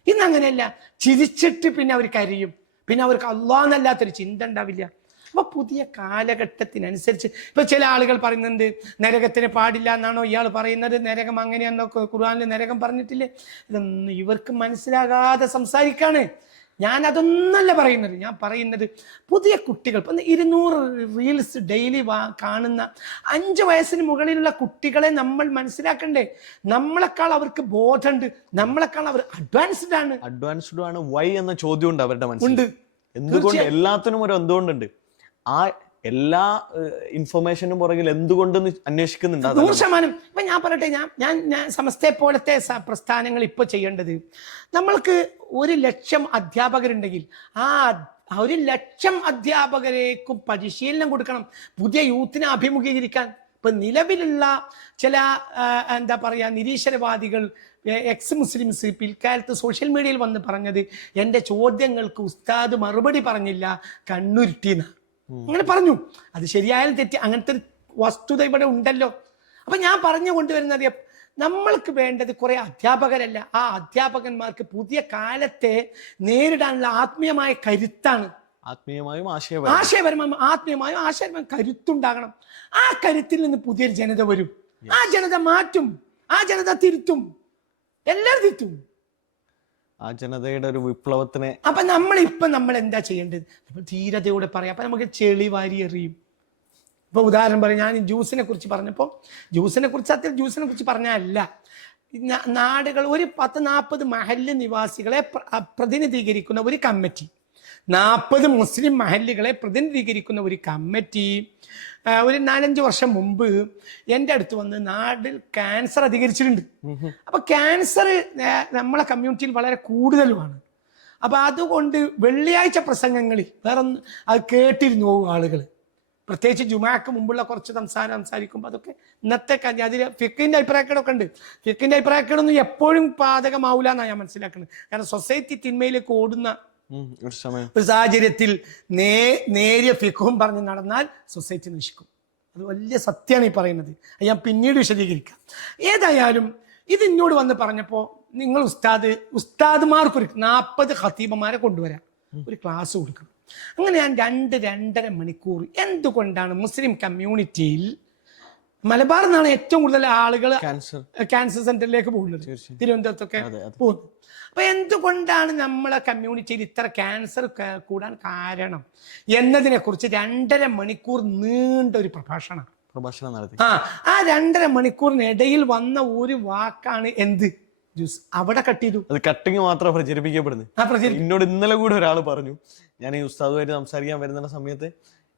ഇന്നങ്ങനെയല്ല, ചിരിച്ചിട്ട് പിന്നെ അവർ കരയും, പിന്നെ അവർക്ക് അള്ളാന്നല്ലാത്തൊരു ചിന്ത ഉണ്ടാവില്ല. അപ്പൊ പുതിയ കാലഘട്ടത്തിനനുസരിച്ച് ഇപ്പൊ ചില ആളുകൾ പറയുന്നുണ്ട് നരകത്തിന് പാടില്ല എന്നാണോ ഇയാൾ പറയുന്നത്, നരകം അങ്ങനെയാണോ, ഖുർആനിൽ നരകം പറഞ്ഞിട്ടില്ലേ? ഇതൊന്നും ഇവർക്ക് മനസ്സിലാകാതെ സംസാരിക്കാണ്. ഞാൻ അതൊന്നല്ല പറയുന്നത്. ഞാൻ പറയുന്നത് പുതിയ കുട്ടികൾ 200 റീൽസ് ഡെയിലി കാണുന്ന 5 വയസ്സിന് മുകളിലുള്ള കുട്ടികളെ നമ്മൾ മനസ്സിലാക്കണ്ടേ? നമ്മളെക്കാൾ അവർക്ക് ബോധമുണ്ട്, നമ്മളെക്കാൾ അവർ അഡ്വാൻസ്ഡ് ആണ്. വൈ എന്ന ചോദ്യം ഉണ്ട് അവരുടെ മനസ്സിൽ. എന്തുകൊണ്ട്? എല്ലാത്തിനും ഒരു എന്തുകൊണ്ടുണ്ട്. ആ എല്ലാ ഇൻഫർമേഷനും പുറകിൽ എന്തുകൊണ്ടെന്ന് അന്വേഷിക്കുന്നുണ്ട് 100%. ഇപ്പൊ ഞാൻ പറയട്ടെ, ഞാൻ സമസ്തയെ പോലത്തെ പ്രസ്ഥാനങ്ങൾ ഇപ്പൊ ചെയ്യേണ്ടത്, നമ്മൾക്ക് 1,00,000 അധ്യാപകരുണ്ടെങ്കിൽ ആ 1,00,000 അധ്യാപകരേക്കും പരിശീലനം കൊടുക്കണം, പുതിയ യൂത്തിനെ അഭിമുഖീകരിക്കാൻ. ഇപ്പൊ നിലവിലുള്ള ചില എന്താ പറയാ നിരീശ്വരവാദികൾ, എക്സ് മുസ്ലിംസ് പിൽക്കാലത്ത് സോഷ്യൽ മീഡിയയിൽ വന്ന് പറഞ്ഞത്, എൻ്റെ ചോദ്യങ്ങൾക്ക് ഉസ്താദ് മറുപടി പറഞ്ഞില്ല, കണ്ണുരുട്ടിന്ന് അങ്ങനെ പറഞ്ഞു. അത് ശരിയായാലും തെറ്റി, അങ്ങനത്തെ വസ്തുത ഇവിടെ ഉണ്ടല്ലോ. അപ്പൊ ഞാൻ പറഞ്ഞു കൊണ്ടുവരുന്നത്, നമ്മൾക്ക് വേണ്ടത് കുറെ അധ്യാപകരല്ല, ആ അധ്യാപകന്മാർക്ക് പുതിയ കാലത്തെ നേരിടാനുള്ള ആത്മീയമായ കരുത്താണ്. ആത്മീയമായും ആശയപരമായും കരുത്തുണ്ടാകണം. ആ കരുത്തിൽ നിന്ന് പുതിയൊരു ജനത വരും. ആ ജനത മാറ്റും, ആ ജനത തിരുത്തും, എല്ലാവരും തിരുത്തും. ആ ജനതയുടെ ഒരു വിപ്ലവത്തിനെ. അപ്പൊ നമ്മൾ എന്താ ചെയ്യേണ്ടത്? നമ്മൾ ധീരതയോടെ പറയാം. അപ്പൊ നമുക്ക് ചെളി വാരി എറിയും. ഇപ്പൊ ഉദാഹരണം പറയും, ഞാൻ ജ്യൂസിനെ കുറിച്ച് പറഞ്ഞപ്പോൾ ജ്യൂസിനെ കുറിച്ച് പറഞ്ഞല്ല, നാടുകൾ ഒരു 10-40 മഹല്ല് നിവാസികളെ പ്രതിനിധീകരിക്കുന്ന ഒരു കമ്മിറ്റി, 40 മുസ്ലിം മഹല്ലുകളെ പ്രതിനിധീകരിക്കുന്ന ഒരു കമ്മിറ്റി ഒരു 4-5 വർഷം മുമ്പ് എൻ്റെ അടുത്ത് വന്ന് നാട്ടിൽ ക്യാൻസർ അധികരിച്ചിട്ടുണ്ട്. അപ്പൊ ക്യാൻസർ നമ്മളെ കമ്മ്യൂണിറ്റിയിൽ വളരെ കൂടുതലുമാണ്. അപ്പൊ അതുകൊണ്ട് വെള്ളിയാഴ്ച പ്രസംഗങ്ങളിൽ വേറൊന്ന് അത് കേട്ടിരുന്നു പോകും ആളുകൾ, പ്രത്യേകിച്ച് ജുമാക്ക് മുമ്പുള്ള കുറച്ച് സംസാരിക്കുമ്പോൾ അതൊക്കെ ഇന്നത്തെ അതിൽ ഫിക്കിന്റെ അഭിപ്രായക്കേടൊക്കെ ഉണ്ട്. ഫിക്കിന്റെ അഭിപ്രായക്കേടൊന്നും എപ്പോഴും പാതകമാവില്ല എന്നാണ് ഞാൻ മനസ്സിലാക്കുന്നത്. കാരണം സൊസൈറ്റി തിന്മയിലേക്ക് ഓടുന്ന ഒരു സാഹചര്യത്തിൽ നേരിയ ഫിഖും പറഞ്ഞ് നടന്നാൽ സൊസൈറ്റി നശിക്കും. അത് വലിയ സത്യമാണ് ഈ പറയുന്നത്. അത് ഞാൻ പിന്നീട് വിശദീകരിക്കാം. ഏതായാലും ഇത് എന്നോട് വന്ന് പറഞ്ഞപ്പോൾ, നിങ്ങൾ ഉസ്താദുമാർക്കൊരു 40 ഖത്തീബന്മാരെ കൊണ്ടുവരാം, ഒരു ക്ലാസ് കൊടുക്കണം. അങ്ങനെ ഞാൻ 2-2.5 മണിക്കൂർ എന്തുകൊണ്ടാണ് മുസ്ലിം കമ്മ്യൂണിറ്റിയിൽ മലബാറിൽ നിന്നാണ് ഏറ്റവും കൂടുതൽ ആളുകൾ ക്യാൻസർ സെന്ററിലേക്ക് പോകുന്നത്, തിരുവനന്തപുരത്തൊക്കെ പോകുന്നത്. അപ്പൊ എന്തുകൊണ്ടാണ് നമ്മളെ കമ്മ്യൂണിറ്റിയിൽ ഇത്ര ക്യാൻസർ കൂടാൻ കാരണം എന്നതിനെ കുറിച്ച് 2.5 മണിക്കൂർ നീണ്ട ഒരു പ്രഭാഷണം നടത്തി. ആ 2.5 മണിക്കൂറിനിടയിൽ വന്ന ഒരു വാക്കാണ് എന്ത്? ജ്യൂസ്. അവിടെ കട്ട് ചെയ്തു. അത് കട്ടിങ് മാത്രം പ്രചരിപ്പിക്കപ്പെടുന്നു. എന്നോട് ഇന്നലെ കൂടെ ഒരാൾ പറഞ്ഞു, ഞാൻ ഈ ഉസ്താദുമായിട്ട് സംസാരിക്കാൻ വരുന്ന സമയത്ത്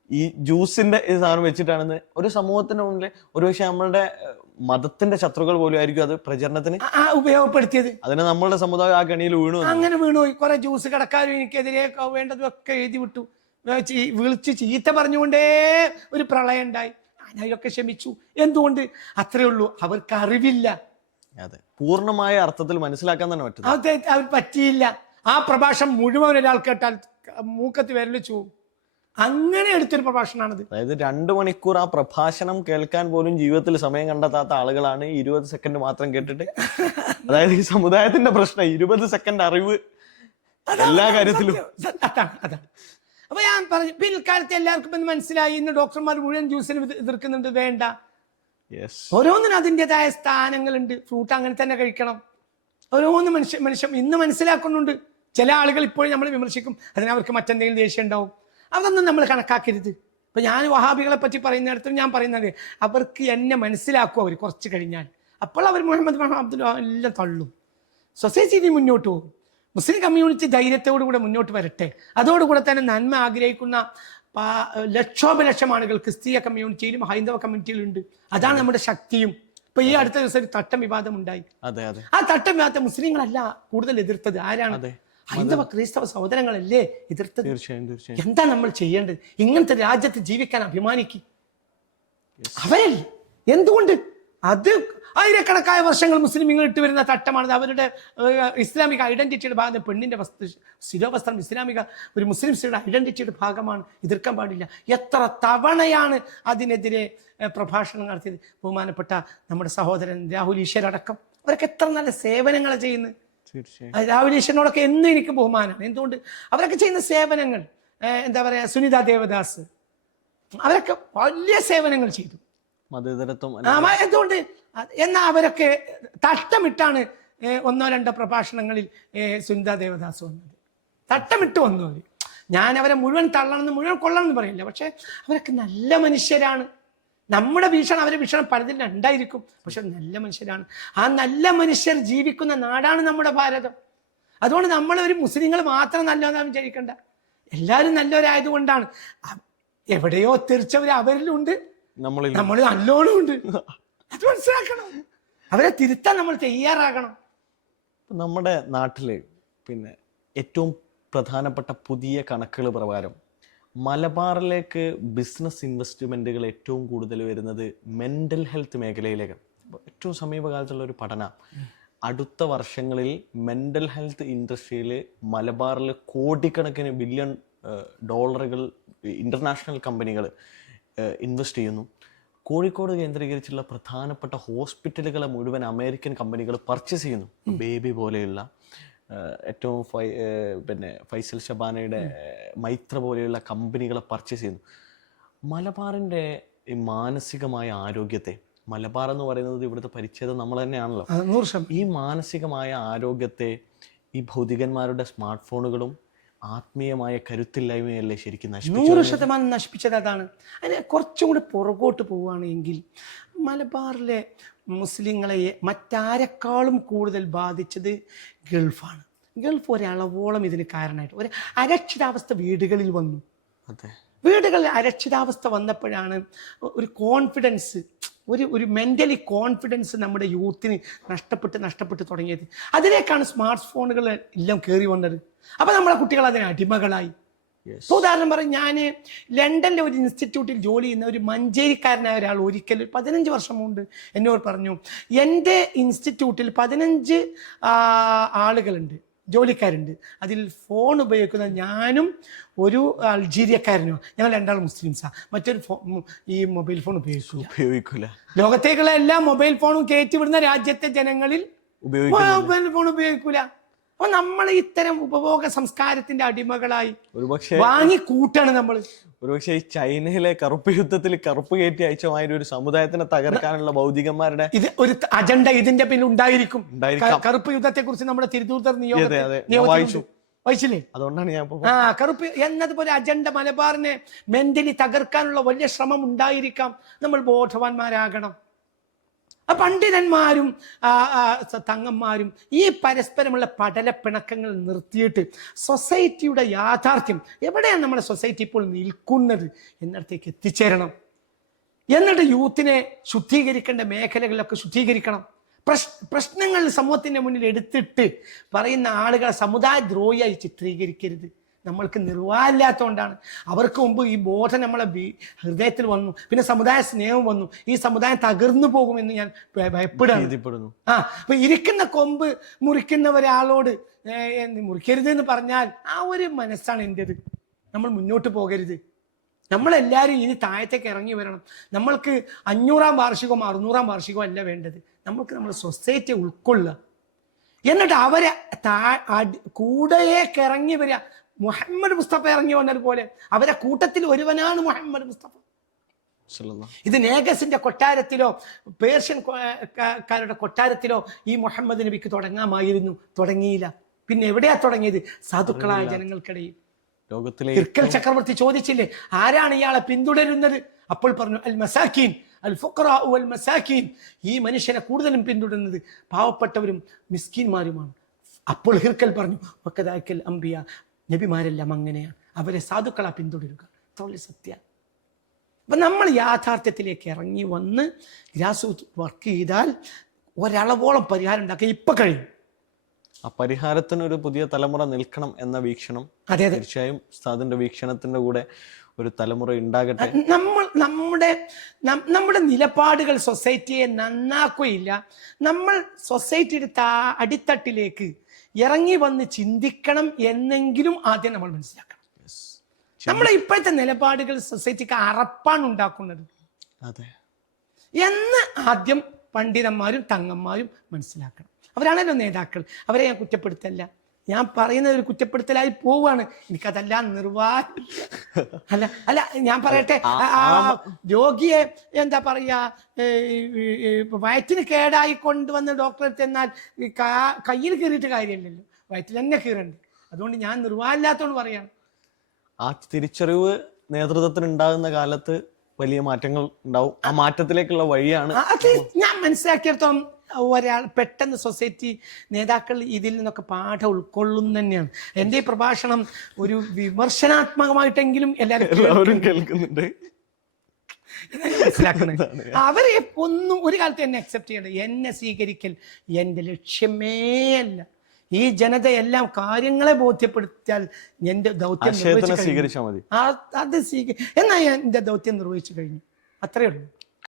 ഈ ജ്യൂസിന്റെ സാധനം വെച്ചിട്ടാണെന്ന്. ഒരു സമൂഹത്തിന്റെ മുന്നിൽ ഒരുപക്ഷെ നമ്മളുടെ മതത്തിന്റെ ശത്രുക്കൾ പോലും ആയിരിക്കും അത് പ്രചരണത്തിന് ഉപയോഗപ്പെടുത്തിയത്. അതിന് നമ്മളുടെ സമുദായം ആ കണിയിൽ വീണു. അങ്ങനെ വീണുപോയി. കുറെ ജ്യൂസ് കടക്കാരും എനിക്കെതിരെ വേണ്ടതൊക്കെ എഴുതി വിട്ടു, വിളിച്ച് ചീത്ത പറഞ്ഞുകൊണ്ടേ ഒരു പ്രളയം ഉണ്ടായി. ഞാനൊക്കെ ക്ഷമിച്ചു. എന്തുകൊണ്ട്? അത്രേ ഉള്ളൂ, അവർക്ക് അറിവില്ല. അതെ, പൂർണ്ണമായ അർത്ഥത്തിൽ മനസ്സിലാക്കാൻ തന്നെ പറ്റും. അവർ പറ്റിയില്ല. ആ പ്രഭാഷണം മുഴുവൻ ഒരാൾ കേട്ടാൽ മൂക്കത്ത് വിരലിച്ചു. അങ്ങനെ എടുത്തൊരു പ്രഭാഷണമാണത്. അതായത് 2 മണിക്കൂർ ആ പ്രഭാഷണം കേൾക്കാൻ പോലും ജീവിതത്തിൽ സമയം കണ്ടെത്താത്ത ആളുകളാണ് 20 സെക്കൻഡ് മാത്രം കേട്ടിട്ട്. അതായത് ഈ സമുദായത്തിന്റെ പ്രശ്നം 20 സെക്കൻഡ് അറിവ് എല്ലാ കാര്യത്തിലും. അതാണ്. അപ്പൊ ഞാൻ പറഞ്ഞു, പിൽക്കാലത്ത് എല്ലാവർക്കും മനസ്സിലായി. ഇന്ന് ഡോക്ടർമാർ മുഴുവൻ ജ്യൂസിന് എതിർക്കുന്നുണ്ട്. വേണ്ട, ഓരോന്നിനും അതിൻ്റെതായ സ്ഥാനങ്ങളുണ്ട്. ഫ്രൂട്ട് അങ്ങനെ തന്നെ കഴിക്കണം. ഓരോന്ന് മനുഷ്യൻ ഇന്ന് മനസ്സിലാക്കുന്നുണ്ട്. ചില ആളുകൾ ഇപ്പോഴും നമ്മൾ വിമർശിക്കും, അതിനവർക്ക് മറ്റെന്തെങ്കിലും ദേഷ്യം ഉണ്ടാവും. അതൊന്നും നമ്മൾ കണക്കാക്കരുത്. ഇപ്പൊ ഞാൻ വഹാബികളെ പറ്റി പറയുന്നിടത്തും ഞാൻ പറയുന്നത്, അവർക്ക് എന്നെ മനസ്സിലാക്കും അവർ കുറച്ച് കഴിഞ്ഞാൽ. അപ്പോൾ അവർ മുഹമ്മദ് അബ്ദുൽ എല്ലാം തള്ളും, സൊസൈറ്റി മുന്നോട്ട് പോകും. മുസ്ലിം കമ്മ്യൂണിറ്റി ധൈര്യത്തോടുകൂടെ മുന്നോട്ട് വരട്ടെ. അതോടുകൂടെ തന്നെ നന്മ ആഗ്രഹിക്കുന്ന ലക്ഷോപലക്ഷം ആളുകൾ ക്രിസ്തീയ കമ്മ്യൂണിറ്റിയിലും ഹൈന്ദവ കമ്മ്യൂണിറ്റിയിലും ഉണ്ട്. അതാണ് നമ്മുടെ ശക്തിയും. ഇപ്പൊ ഈ അടുത്ത ദിവസം ഒരു തട്ടം വിവാദം ഉണ്ടായി. ആ തട്ടം വിവാദത്തെ മുസ്ലിങ്ങളല്ല കൂടുതൽ എതിർത്തത്. ആരാണ്? ഹൈന്ദവ ക്രൈസ്തവ സഹോദരങ്ങളല്ലേ എതിർത്തത്. എന്താ നമ്മൾ ചെയ്യേണ്ടത്? ഇങ്ങനത്തെ രാജ്യത്ത് ജീവിക്കാൻ അഭിമാനിക്കും അവരല്ലേ. എന്തുകൊണ്ട്? അത് ആയിരക്കണക്കായ വർഷങ്ങൾ മുസ്ലിങ്ങൾ ഇട്ട് വരുന്ന തട്ടമാണ്. അവരുടെ ഇസ്ലാമിക ഐഡന്റിറ്റിയുടെ ഭാഗം. പെണ്ണിന്റെ ശിരോവസ്ത്രം ഇസ്ലാമിക ഒരു മുസ്ലിം സ്ത്രീയുടെ ഐഡന്റിറ്റിയുടെ ഭാഗമാണ്. എതിർക്കാൻ പാടില്ല. എത്ര തവണയാണ് അതിനെതിരെ പ്രഭാഷണം നടത്തിയത് ബഹുമാനപ്പെട്ട നമ്മുടെ സഹോദരൻ രാഹുൽ ഈശ്വരടക്കം. അവരൊക്കെ എത്ര നല്ല സേവനങ്ങളെ ചെയ്യുന്നത്. രാഹുൽ ഈശ്വരനോടൊക്കെ എന്നും എനിക്ക് ബഹുമാനമാണ്. എന്തുകൊണ്ട്? അവരൊക്കെ ചെയ്യുന്ന സേവനങ്ങൾ, എന്താ പറയാ, സുനിത ദേവദാസ്, അവരൊക്കെ വലിയ സേവനങ്ങൾ ചെയ്തു. എന്തുകൊണ്ട്? എന്നാ അവരൊക്കെ തട്ടമിട്ടാണ് ഒന്നോ രണ്ടോ പ്രഭാഷണങ്ങളിൽ സുനിത ദേവദാസ് വന്നത്. തട്ടമിട്ട് വന്നു അവര്. ഞാൻ അവരെ മുഴുവൻ തള്ളണമെന്ന് മുഴുവൻ കൊള്ളണമെന്ന് പറയില്ല. പക്ഷെ അവരൊക്കെ നല്ല മനുഷ്യരാണ്. നമ്മുടെ വീക്ഷണം അവരെ വീക്ഷണം പലതിൽ ഉണ്ടായിരിക്കും. പക്ഷെ നല്ല മനുഷ്യരാണ്. ആ നല്ല മനുഷ്യർ ജീവിക്കുന്ന നാടാണ് നമ്മുടെ ഭാരതം. അതുകൊണ്ട് നമ്മൾ ഒരു മുസ്ലിങ്ങൾ മാത്രം നല്ലതെന്നാണ് വിചാരിക്കണ്ട. എല്ലാവരും നല്ലവരായതുകൊണ്ടാണ്. എവിടെയോ തിരിച്ചവർ അവരിലുണ്ട്, നമ്മൾ നല്ലോണം ഉണ്ട്. അത് മനസ്സിലാക്കണം. അവരെ തിരുത്താൻ നമ്മൾ തയ്യാറാകണം. നമ്മുടെ നാട്ടില് പിന്നെ ഏറ്റവും പ്രധാനപ്പെട്ട പുതിയ കണക്കുകൾ പ്രകാരം മലബാറിലേക്ക് ബിസിനസ് ഇൻവെസ്റ്റ്മെന്റുകൾ ഏറ്റവും കൂടുതൽ വരുന്നത് മെന്റൽ ഹെൽത്ത് മേഖലയിലേക്ക്. ഏറ്റവും സമീപകാലത്തുള്ള ഒരു പഠനം, അടുത്ത വർഷങ്ങളിൽ മെന്റൽ ഹെൽത്ത് ഇൻഡസ്ട്രിയിൽ മലബാറിൽ കോടിക്കണക്കിന് ബില്യൺ ഡോളറുകൾ ഇന്റർനാഷണൽ കമ്പനികൾ ഇൻവെസ്റ്റ് ചെയ്യുന്നു. കോഴിക്കോട് കേന്ദ്രീകരിച്ചുള്ള പ്രധാനപ്പെട്ട ഹോസ്പിറ്റലുകളെ മുഴുവൻ അമേരിക്കൻ കമ്പനികൾ പർച്ചേസ് ചെയ്യുന്നു. ബേബി പോലെയുള്ള ഏറ്റവും പിന്നെ ഫൈസൽ ഷബാനയുടെ മൈത്ര പോലെയുള്ള കമ്പനികളെ പർച്ചേസ് ചെയ്യുന്നു. മലബാറിൻ്റെ ഈ മാനസികമായ ആരോഗ്യത്തെ, മലബാർ എന്ന് പറയുന്നത് ഇവിടുത്തെ പരിച്ഛേദം നമ്മൾ തന്നെയാണല്ലോ. ഈ മാനസികമായ ആരോഗ്യത്തെ ഈ ഭൗതികന്മാരുടെ സ്മാർട്ട് ഫോണുകളും ആത്മീയമായ കരുത്തില്ലായ്മയല്ലേ ശരിക്കും 100% നശിപ്പിച്ചത്. അതാണ്. അതിന് കുറച്ചും കൂടി പുറകോട്ട് പോവുകയാണെങ്കിൽ മലബാറിലെ മുസ്ലിങ്ങളെ മറ്റാരെക്കാളും കൂടുതൽ ബാധിച്ചത് ഗൾഫാണ്. ഗൾഫ് ഒരളവോളം ഇതിന് കാരണമായിട്ട് ഒരു അരക്ഷിതാവസ്ഥ വീടുകളിൽ വന്നു. വീടുകളിൽ അരക്ഷിതാവസ്ഥ വന്നപ്പോഴാണ് ഒരു കോൺഫിഡൻസ്, ഒരു മെൻ്റലി കോൺഫിഡൻസ് നമ്മുടെ യൂത്തിന് നഷ്ടപ്പെട്ട് തുടങ്ങിയത്. അതിലേക്കാണ് സ്മാർട്ട് ഫോണുകൾ എല്ലാം കയറി വന്നത്. അപ്പം നമ്മളെ കുട്ടികൾ അതിന് അടിമകളായി. ഉദാഹരണം പറയും, ഞാൻ ലണ്ടനിലെ ഒരു ഇൻസ്റ്റിറ്റ്യൂട്ടിൽ ജോലി ചെയ്യുന്ന ഒരു മഞ്ചേരിക്കാരനായ ഒരാൾ ഒരിക്കൽ 15 വർഷം മുമ്പ് എന്നോട് പറഞ്ഞു, എൻ്റെ ഇൻസ്റ്റിറ്റ്യൂട്ടിൽ 15 ആളുകളുണ്ട്, ജോലിക്കാരുണ്ട്. അതിൽ ഫോൺ ഉപയോഗിക്കുന്ന ഞാനും ഒരു അൾജീരിയക്കാരനോ, ഞങ്ങൾ 2 മുസ്ലിംസാണ്. മറ്റൊരു ഈ മൊബൈൽ ഫോൺ ഉപയോഗിക്കൂല. ലോകത്തേക്കുള്ള എല്ലാ മൊബൈൽ ഫോണും കയറ്റിവിടുന്ന രാജ്യത്തെ ജനങ്ങളിൽ മൊബൈൽ ഫോൺ ഉപയോഗിക്കൂല. അപ്പൊ നമ്മൾ ഇത്തരം ഉപഭോഗ സംസ്കാരത്തിന്റെ അടിമകളായി വാങ്ങിക്കൂട്ടാണ് നമ്മൾ. ഒരുപക്ഷെ ഈ ചൈനയിലെ കറുപ്പ് യുദ്ധത്തിൽ കറുപ്പ് കയറ്റി അയച്ചമായ ഒരു സമുദായത്തിനെ തകർക്കാനുള്ള ഭൗതികന്മാരുടെ ഒരു അജണ്ട ഇതിന്റെ പിന്നിൽ ഉണ്ടായിരിക്കും. കറുപ്പ് യുദ്ധത്തെ കുറിച്ച് നമ്മുടെ തിരുവനന്തപുരത്ത് വായിച്ചില്ലേ? അതുകൊണ്ടാണ് ഞാൻ കറുപ്പ് എന്നതുപോലെ അജണ്ട മലബാറിനെ മെന്റലി തകർക്കാനുള്ള വലിയ ശ്രമം ഉണ്ടായിരിക്കാം. നമ്മൾ ബോധവാന്മാരാകണം. പണ്ഡിതന്മാരും തങ്ങന്മാരും ഈ പരസ്പരമുള്ള പടലപ്പിണക്കങ്ങൾ നിർത്തിയിട്ട് സൊസൈറ്റിയുടെ യാഥാർത്ഥ്യം എവിടെയാണ് നമ്മുടെ സൊസൈറ്റി ഇപ്പോൾ നിൽക്കുന്നത് എന്നിടത്തേക്ക് എത്തിച്ചേരണം. എന്നിട്ട് യൂത്തിനെ ശുദ്ധീകരിക്കേണ്ട മേഖലകളിലൊക്കെ ശുദ്ധീകരിക്കണം. പ്രശ്നങ്ങൾ സമൂഹത്തിൻ്റെ മുന്നിൽ എടുത്തിട്ട് പറയുന്ന ആളുകളെ സമുദായ ദ്രോഹിയായി ചിത്രീകരിക്കരുത്. നമ്മൾക്ക് നിർവാഹമില്ലാത്തതുകൊണ്ടാണ്. അവർക്ക് മുമ്പ് ഈ ബോധം നമ്മളെ ഹൃദയത്തിൽ വന്നു, പിന്നെ സമുദായ സ്നേഹം വന്നു. ഈ സമുദായം തകർന്നു പോകുമെന്ന് ഞാൻ ഭയപ്പെടുന്നു. അപ്പൊ ഇരിക്കുന്ന കൊമ്പ് മുറിക്കുന്ന ഒരാളോട് മുറിക്കരുത് എന്ന് പറഞ്ഞാൽ ആ ഒരു മനസ്സാണ് എൻ്റെത്. നമ്മൾ മുന്നോട്ട് പോകരുത്. നമ്മളെല്ലാവരും ഇനി താഴത്തേക്ക് ഇറങ്ങി വരണം. നമ്മൾക്ക് 500-ാം വാർഷികമോ 600-ാം വാർഷികമോ അല്ല വേണ്ടത്. നമ്മൾക്ക് നമ്മുടെ സൊസൈറ്റിയെ ഉൾക്കൊള്ളുക, എന്നിട്ട് അവരെ കൂടെയേക്ക് ഇറങ്ങി വരിക. മുഹമ്മദ് മുസ്തഫ ഇറങ്ങി വന്നതുപോലെ അവരെ കൂട്ടത്തിൽ ഒരുവനാണ് മുഹമ്മദ് മുസ്തഫ. ഇത് നേഗസിന്റെ കൊട്ടാരത്തിലോ പേർഷ്യൻകാരുടെ കൊട്ടാരത്തിലോ ഈ മുഹമ്മദ് നബിക്ക് തുടങ്ങാമായിരുന്നു. തുടങ്ങിയില്ല. പിന്നെ എവിടെയാ തുടങ്ങിയത്? സാധുക്കളായ ജനങ്ങൾക്കിടയിൽ. ഇർക്കൽ ചക്രവർത്തി ചോദിച്ചില്ലേ, ആരാണ് ഇയാളെ പിന്തുടരുന്നത്? അപ്പോൾ പറഞ്ഞു, അൽ മസാക്കീൻ, അൽ ഫുഖറാ വൽ മസാക്കീൻ. ഈ മനുഷ്യനെ കൂടുതലും പിന്തുടരുന്നത് പാവപ്പെട്ടവരും മിസ്കീന്മാരുമാണ്. അപ്പോൾ ഹിർക്കൽ പറഞ്ഞു വക്കദാക്കൽ അംബിയ, നബിമാരെല്ലാം അങ്ങനെയാണ്, അവരെ സാധുക്കളാ പിന്തുടരുക. അത്രയുള്ള സത്യ. അപ്പം നമ്മൾ യാഥാർത്ഥ്യത്തിലേക്ക് ഇറങ്ങി വന്ന് ഗ്രാസ് വർക്ക് ചെയ്താൽ ഒരളവോളം പരിഹാരം ഉണ്ടാക്കി ഇപ്പം കഴിയും. ആ പരിഹാരത്തിന് ഒരു പുതിയ തലമുറ നിൽക്കണം എന്ന വീക്ഷണം അതെ തീർച്ചയായും ഉസ്താദിന്റെ വീക്ഷണത്തിന്റെ കൂടെ ഒരു തലമുറ ഉണ്ടാകട്ടെ. നമ്മുടെ നിലപാടുകൾ സൊസൈറ്റിയെ നന്നാക്കുകയില്ല. നമ്മൾ സൊസൈറ്റിയുടെ അടിത്തട്ടിലേക്ക് ഇറങ്ങി വന്ന് ചിന്തിക്കണം എന്നെങ്കിലും ആദ്യം നമ്മൾ മനസ്സിലാക്കണം. നമ്മളെ ഇപ്പോഴത്തെ നിലപാടുകൾ സൊസൈറ്റിക്ക് അറപ്പാണ് ഉണ്ടാക്കുന്നത് അതെ എന്ന് ആദ്യം പണ്ഡിതന്മാരും തങ്ങന്മാരും മനസ്സിലാക്കണം. അവരാണല്ലോ നേതാക്കൾ. അവരെ ഞാൻ കുറ്റപ്പെടുത്തല്ല, ഞാൻ പറയുന്നത് ഒരു കുറ്റപ്പെടുത്തലായി പോവാണ്. എനിക്കതല്ല അല്ല ഞാൻ പറയട്ടെ, രോഗിയെ എന്താ പറയാ വയറ്റിന് കേടായി കൊണ്ടുവന്ന് ഡോക്ടറെ ചെന്നാൽ കയ്യിൽ കീറിയിട്ട് കാര്യമില്ലല്ലോ, വയറ്റിൽ തന്നെ കീറണ്ട്. അതുകൊണ്ട് ഞാൻ നിർവാഹമില്ലാത്തോണ്ട് പറയാണ്. ആ തിരിച്ചറിവ് നേതൃത്വത്തിന് ഉണ്ടാകുന്ന കാലത്ത് വലിയ മാറ്റങ്ങൾ ഉണ്ടാവും. ആ മാറ്റത്തിലേക്കുള്ള വഴിയാണ് അത് ഞാൻ മനസ്സിലാക്കിയെടുത്തോളം ഒരാൾ പെട്ടെന്ന് സൊസൈറ്റി നേതാക്കൾ ഇതിൽ നിന്നൊക്കെ പാഠം ഉൾക്കൊള്ളും തന്നെയാണ്. എൻ്റെ ഈ പ്രഭാഷണം ഒരു വിമർശനാത്മകമായിട്ടെങ്കിലും എല്ലാവരും കേൾക്കുന്നുണ്ട്, മനസ്സിലാക്കണം. അവരെ ഒന്നും ഒരു കാലത്ത് എന്നെ അക്സെപ്റ്റ് ചെയ്യണം. എന്നെ സ്വീകരിക്കൽ എൻ്റെ ലക്ഷ്യമേ അല്ല. ഈ ജനതയെല്ലാം കാര്യങ്ങളെ ബോധ്യപ്പെടുത്തിയാൽ എൻ്റെ ദൗത്യം സ്വീകരിച്ചാൽ മതി. അത് എന്നാ ഞാൻ എൻ്റെ ദൗത്യം നിർവഹിച്ചു കഴിഞ്ഞു. അത്രയേ ഉള്ളൂ.